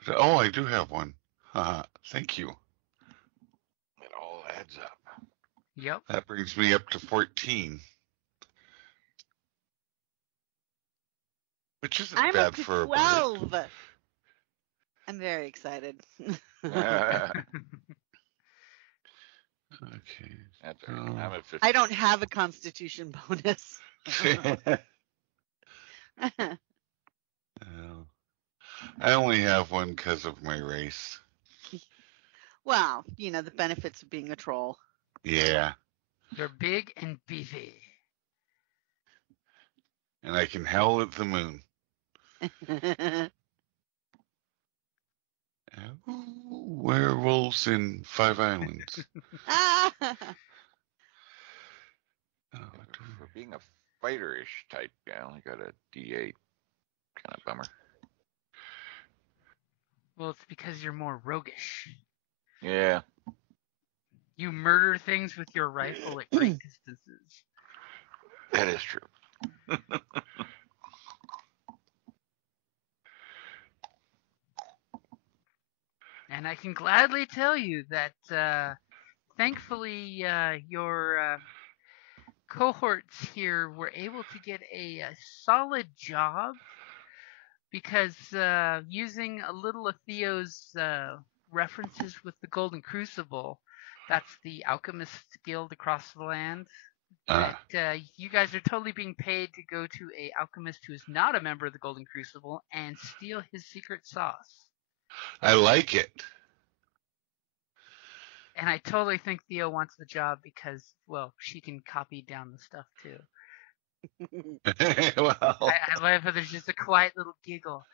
Oh, I do have one. Thank you. It all adds up. Yep. That brings me up to 14. Which isn't I'm bad up to for 12. I'm very excited. Okay. That's all right. I'm at 50. I don't have a constitution bonus. I only have one because of my race. Well, the benefits of being a troll. Yeah. You're big and beefy. And I can howl at the moon. Werewolves in 5 Islands. For being a fighter-ish type, I only got a D8. Kind of bummer. Well, it's because you're more roguish. Yeah. You murder things with your rifle at great distances. That is true. And I can gladly tell you that, thankfully, your cohorts here were able to get a solid job because using a little of Theo's references with the Golden Crucible, that's the alchemist guild across the land, that you guys are totally being paid to go to a alchemist who is not a member of the Golden Crucible and steal his secret sauce. I like it. And I totally think Theo wants the job because, well, she can copy down the stuff too. Well, I love how there's just a quiet little giggle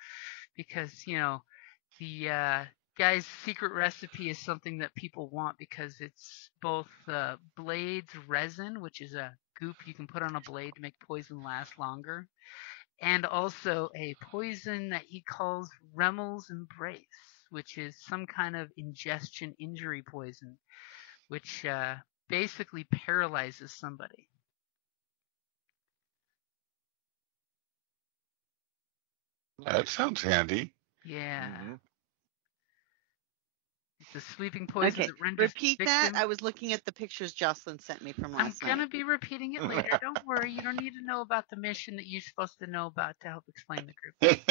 because, the guy's secret recipe is something that people want because it's both blades resin, which is a goop you can put on a blade to make poison last longer, and also a poison that he calls Remmel's Embrace, which is some kind of ingestion injury poison, which basically paralyzes somebody. that sounds handy. Yeah. Mm-hmm. It's a sleeping poison Okay, that renders repeat the that. victim... I was looking at the pictures Jocelyn sent me from I'm last going to night. be repeating it later. Don't worry. You don't need to know about the mission that you're supposed to know about to help explain the group.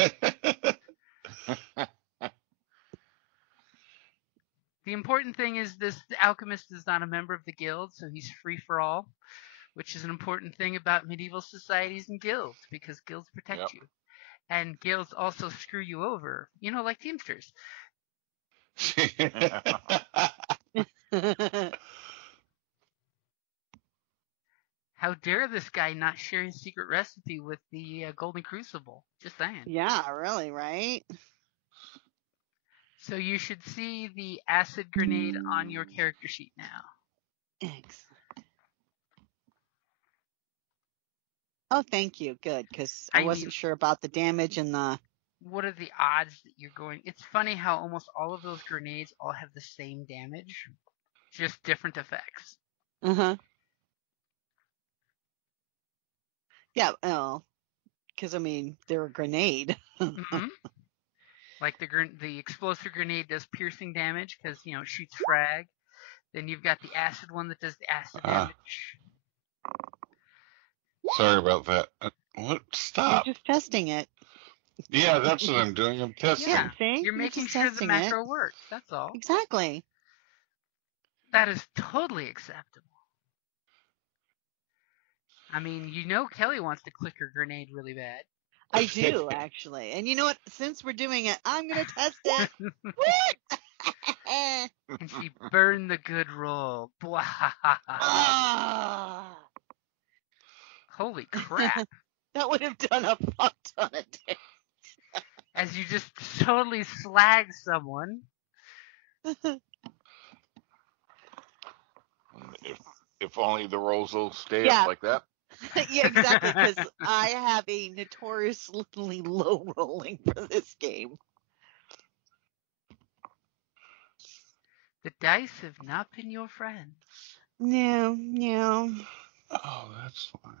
The important thing is this alchemist is not a member of the guild, so he's free for all, which is an important thing about medieval societies and guilds, because guilds protect you. And guilds also screw you over, like Teamsters. How dare this guy not share his secret recipe with the Golden Crucible? Just saying. Yeah, really, right? So you should see the acid grenade on your character sheet now. Excellent. Oh, thank you. Good, because I wasn't sure about the damage and the... What are the odds that you're going... It's funny how almost all of those grenades all have the same damage, just different effects. Uh-huh. Yeah, well, because, they're a grenade. Mm-hmm. Like the explosive grenade does piercing damage because, it shoots frag. Then you've got the acid one that does the acid damage. Sorry about that. What? Stop. You're just testing it. Yeah, that's what I'm doing. I'm testing. Yeah, See? you're making sure the macro works. That's all. Exactly. That is totally acceptable. Kelly wants to click her grenade really bad. I do, actually. And you know what? Since we're doing it, I'm going to test it. And she burned the good roll. Holy crap. That would have done a fuck ton of damage. As you just totally slag someone. If only the rolls will stay up like that. Yeah, exactly, because I have a notoriously low rolling for this game. The dice have not been your friends. No. Oh, that's fine.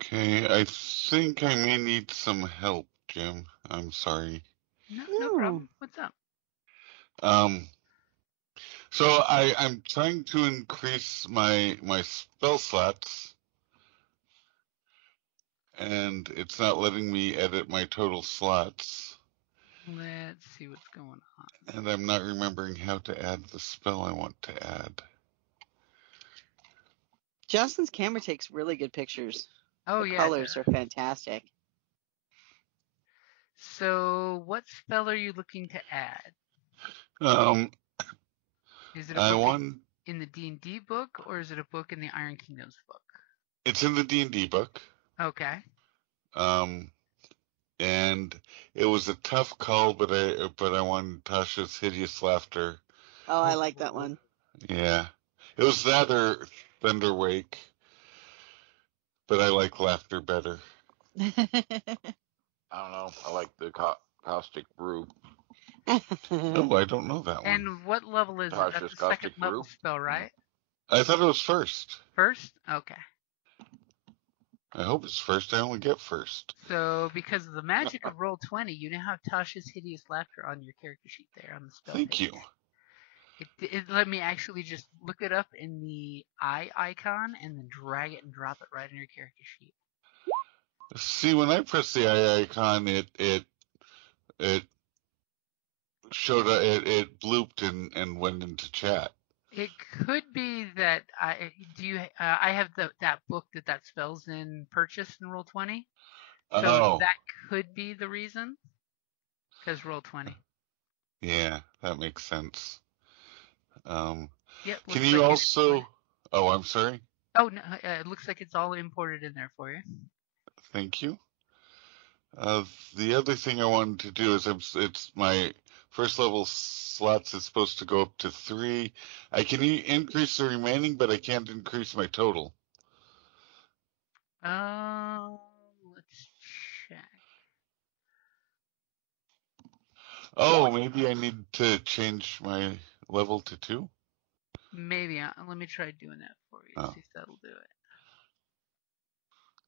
Okay, I think I may need some help, Jim. I'm sorry. No problem. What's up? So I'm trying to increase my spell slots, And it's not letting me edit my total slots. Let's see what's going on. And I'm not remembering how to add the spell I want to add. Justin's camera takes really good pictures. Oh, The yeah. colors are fantastic. So, what spell are you looking to add? Is it a I book want. in the D&D book, or is it a book in the Iron Kingdoms book? It's in the D&D book. Okay. And it was a tough call, but I wanted Tasha's hideous laughter. Oh, I like that one. Yeah, it was that or Thunderwake, but I like laughter better. I don't know. I like the caustic brew. No, I don't know that one. And what level is it? That's Tasha's the second caustic level brew? spell, right? I thought it was first. First? Okay. I hope it's first. I only get first. So, because of the magic of Roll20, you now have Tasha's hideous laughter on your character sheet there on the spell Thank page. you. It let me actually just look it up in the eye icon and then drag it and drop it right on your character sheet. See, when I press the eye icon, it showed it blooped and went into chat. It could be that I have that book that spell's in purchased in Roll20. So that could be the reason. Because Roll20. Yeah, that makes sense. Yep. Can you like also? Oh, I'm sorry. Oh no, it looks like it's all imported in there for you. Thank you. The other thing I wanted to do is it's my first level slots is supposed to go up to 3. I can increase the remaining, but I can't increase my total. Let's check. Oh, maybe I need to change my level to 2? Maybe. Let me try doing that for you. See if that'll do it.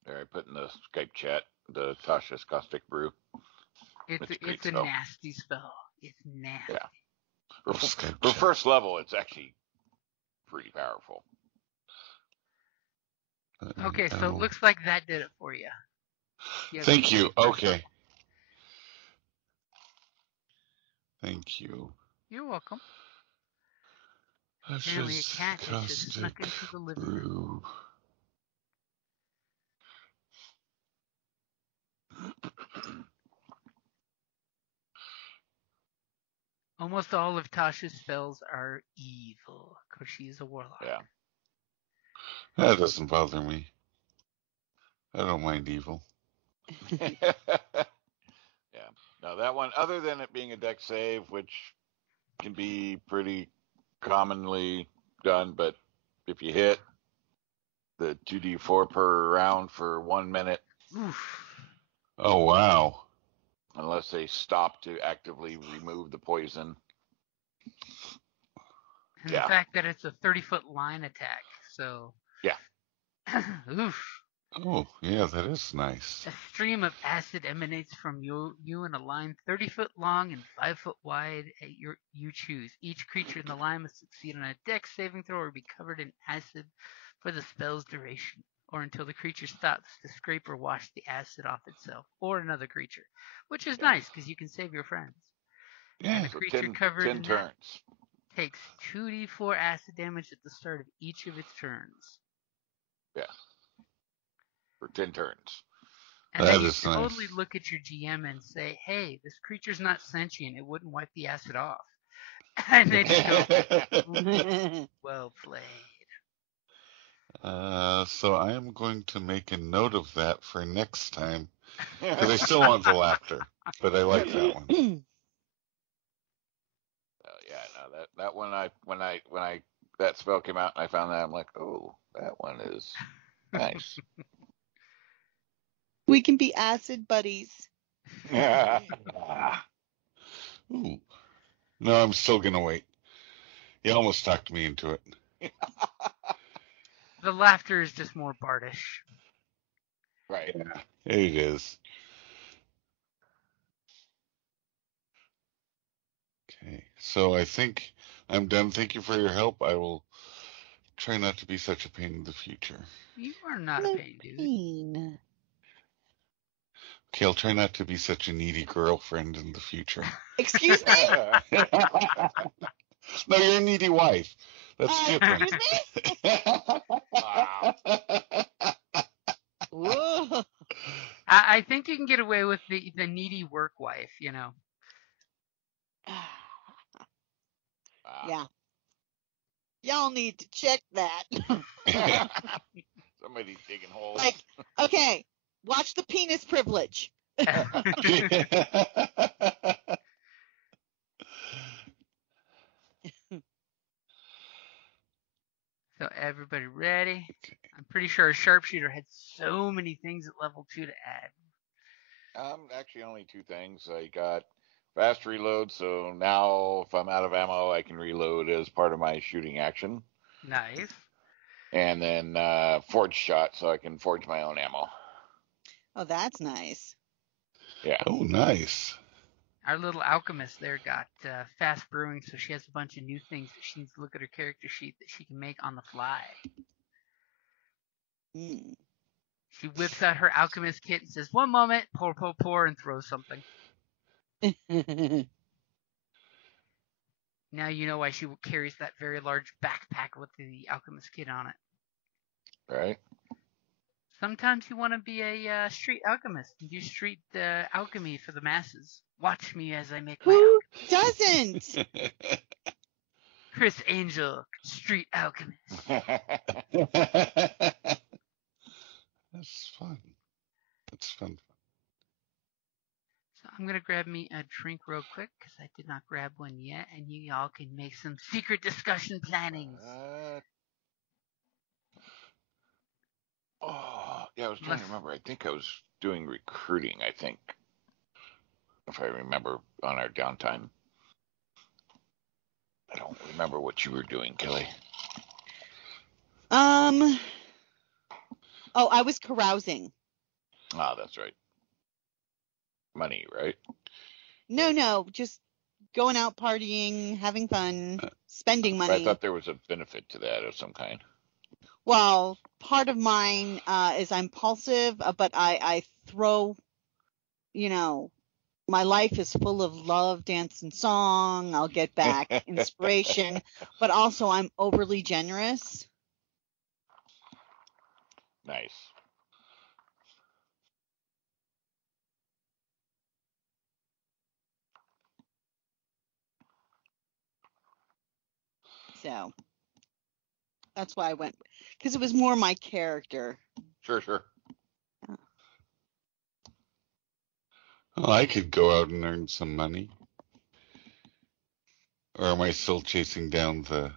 There, I put in the Skype chat the Tasha's caustic brew. It's a nasty spell. It's nasty. Yeah. For first level, it's actually pretty powerful. Okay, so it looks like that did it for you. Thank you. Okay. Thank you. You're welcome. That's Apparently a just cat has just snuck into the living room. Almost all of Tasha's spells are evil, because she's a warlock. Yeah. That doesn't bother me. I don't mind evil. Yeah. Now that one, other than it being a deck save, which can be pretty commonly done, but if you hit the 2d4 per round for 1 minute. Oof. Oh, wow. Unless they stop to actively remove the poison. And the fact that it's a 30-foot line attack, so... Yeah. Oof. Oh, yeah, that is nice. A stream of acid emanates from you in a line 30 foot long and 5 foot wide. You choose. Each creature in the line must succeed on a dex saving throw or be covered in acid for the spell's duration, or until the creature stops to scrape or wash the acid off itself or another creature, which is nice because you can save your friends. Yeah. And a creature covered 10 in turns. that takes 2d4 acid damage at the start of each of its turns. Yeah. For 10 turns. And then you totally look at your GM and say, hey, this creature's not sentient. It wouldn't wipe the acid off. And then you go, well played. So I am going to make a note of that for next time. Because I still want the laughter. But I like that one. Yeah, no, that one when I that spell came out and I found that, I'm like, oh, that one is nice. We can be acid buddies. Ooh. No, I'm still going to wait. You almost talked me into it. The laughter is just more bardish. Right. Yeah, it is. Okay, so I think I'm done. Thank you for your help. I will try not to be such a pain in the future. You are not a pain, dude. Okay, I'll try not to be such a needy girlfriend in the future. Excuse me? No, you're a needy wife. That's different. Excuse me? Wow. Whoa. I think you can get away with the needy work wife, you know. Yeah. Y'all need to check that. Somebody's digging holes. Like, okay, watch the penis privilege. So everybody ready? I'm pretty sure a sharpshooter had so many things at level 2 to add. Actually, only 2 things. I got fast reload, so now if I'm out of ammo, I can reload as part of my shooting action. Nice. And then forge shot, so I can forge my own ammo. Oh, that's nice. Yeah. Oh, nice. Our little alchemist there got fast brewing, so she has a bunch of new things that she needs to look at her character sheet that she can make on the fly. Mm. She whips out her alchemist kit and says, "One moment, pour, and throws something." Now you know why she carries that very large backpack with the alchemist kit on it. Right. Sometimes you want to be a street alchemist and do street alchemy for the masses. Watch me as I make my Who alchemy. doesn't? Chris Angel, street alchemist. That's fun. That's fun. So I'm going to grab me a drink real quick because I did not grab one yet, and you all can make some secret discussion plannings. Yeah, I was trying to remember. I think I was doing recruiting, I think. If I remember on our downtime. I don't remember what you were doing, Kelly. Oh, I was carousing. Ah, that's right. Money, right? No, just going out partying, having fun, spending money. I thought there was a benefit to that of some kind. Well, part of mine is I'm impulsive, but I throw, my life is full of love, dance, and song. I'll get back inspiration, but also I'm overly generous. Nice. So that's why I went, because it was more my character. Sure. Well, I could go out and earn some money. Or am I still chasing down the...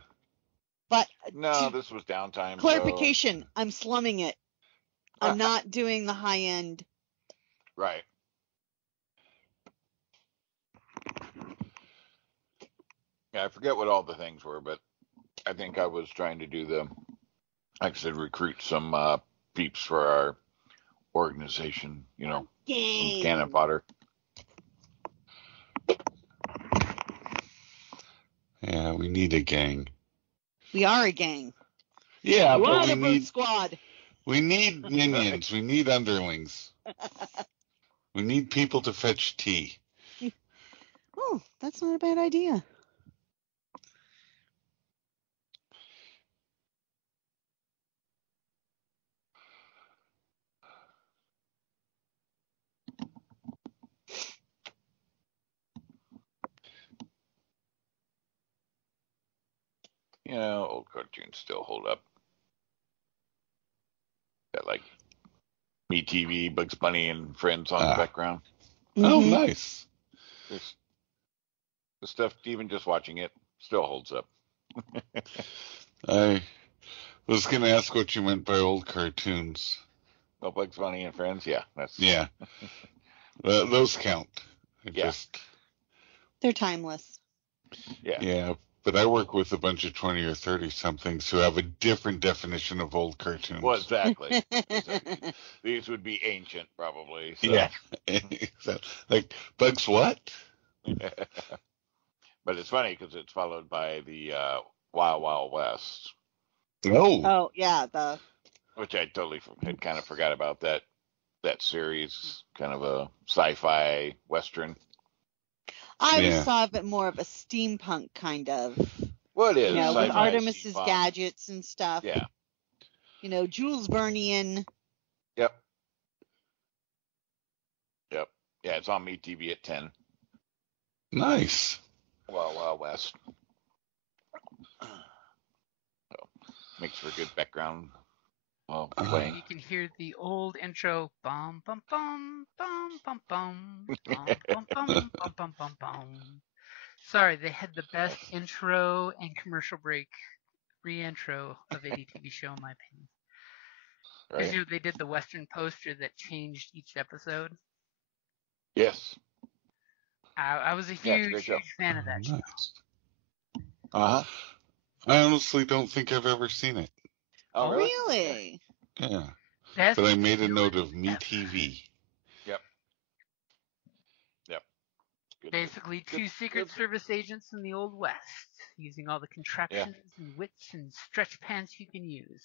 But no, this was downtime. Clarification, so... I'm slumming it. I'm not doing the high end. Right. Yeah, I forget what all the things were, but I think I was trying to do like I said, recruit some peeps for our organization, some cannon fodder. Yeah, we need a gang. We are a gang. Yeah, We're but a boot squad. We need minions. We need underlings. We need people to fetch tea. Oh, that's not a bad idea. Old cartoons still hold up. Got like Me TV, Bugs Bunny, and Friends on the background. Mm-hmm. Oh, nice. The stuff, even just watching it, still holds up. I was going to ask what you meant by old cartoons. Well, Bugs Bunny and Friends, yeah. Yeah. Those count. They're timeless. Yeah. Yeah, but I work with a bunch of 20 or 30-somethings who have a different definition of old cartoons. Well, exactly. These would be ancient, probably. So. Yeah. Like, Bugs what? But it's funny because it's followed by the Wild Wild West. Oh. Oh, yeah. Which I totally had kind of forgot about that that series, kind of a sci-fi western. I always saw it more of a steampunk kind of. Well, it is. You know, with sci-fi, Artemis's steampunk. gadgets and stuff. Yeah. You know, Jules Vernian. Yep. Yep. Yeah, it's on MeTV at 10. Nice. Wild West. So, makes for good background while playing. You can hear the old intro. Bum bum bum bum bum bum bum bum bum bum bum bum bum. Sorry, they had the best intro and commercial break re-intro of any TV show, in my opinion. Because Right? you know, they did the Western poster that changed each episode. Yes. I was a Yeah, it's a great huge fan of that show. Nice. Uh-huh. I honestly don't think I've ever seen it. Oh, really? Really? Yeah. Best But I made a villain note of ever. MeTV. Yep. Good. Basically, two Secret Service agents in the Old West, using all the contraptions and wits and stretch pants you can use.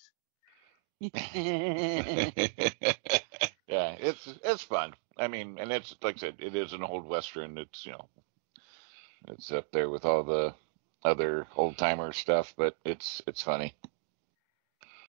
Yeah, it's fun. I mean, and it's like I said, it is an old western. It's it's up there with all the other old timer stuff, but it's funny.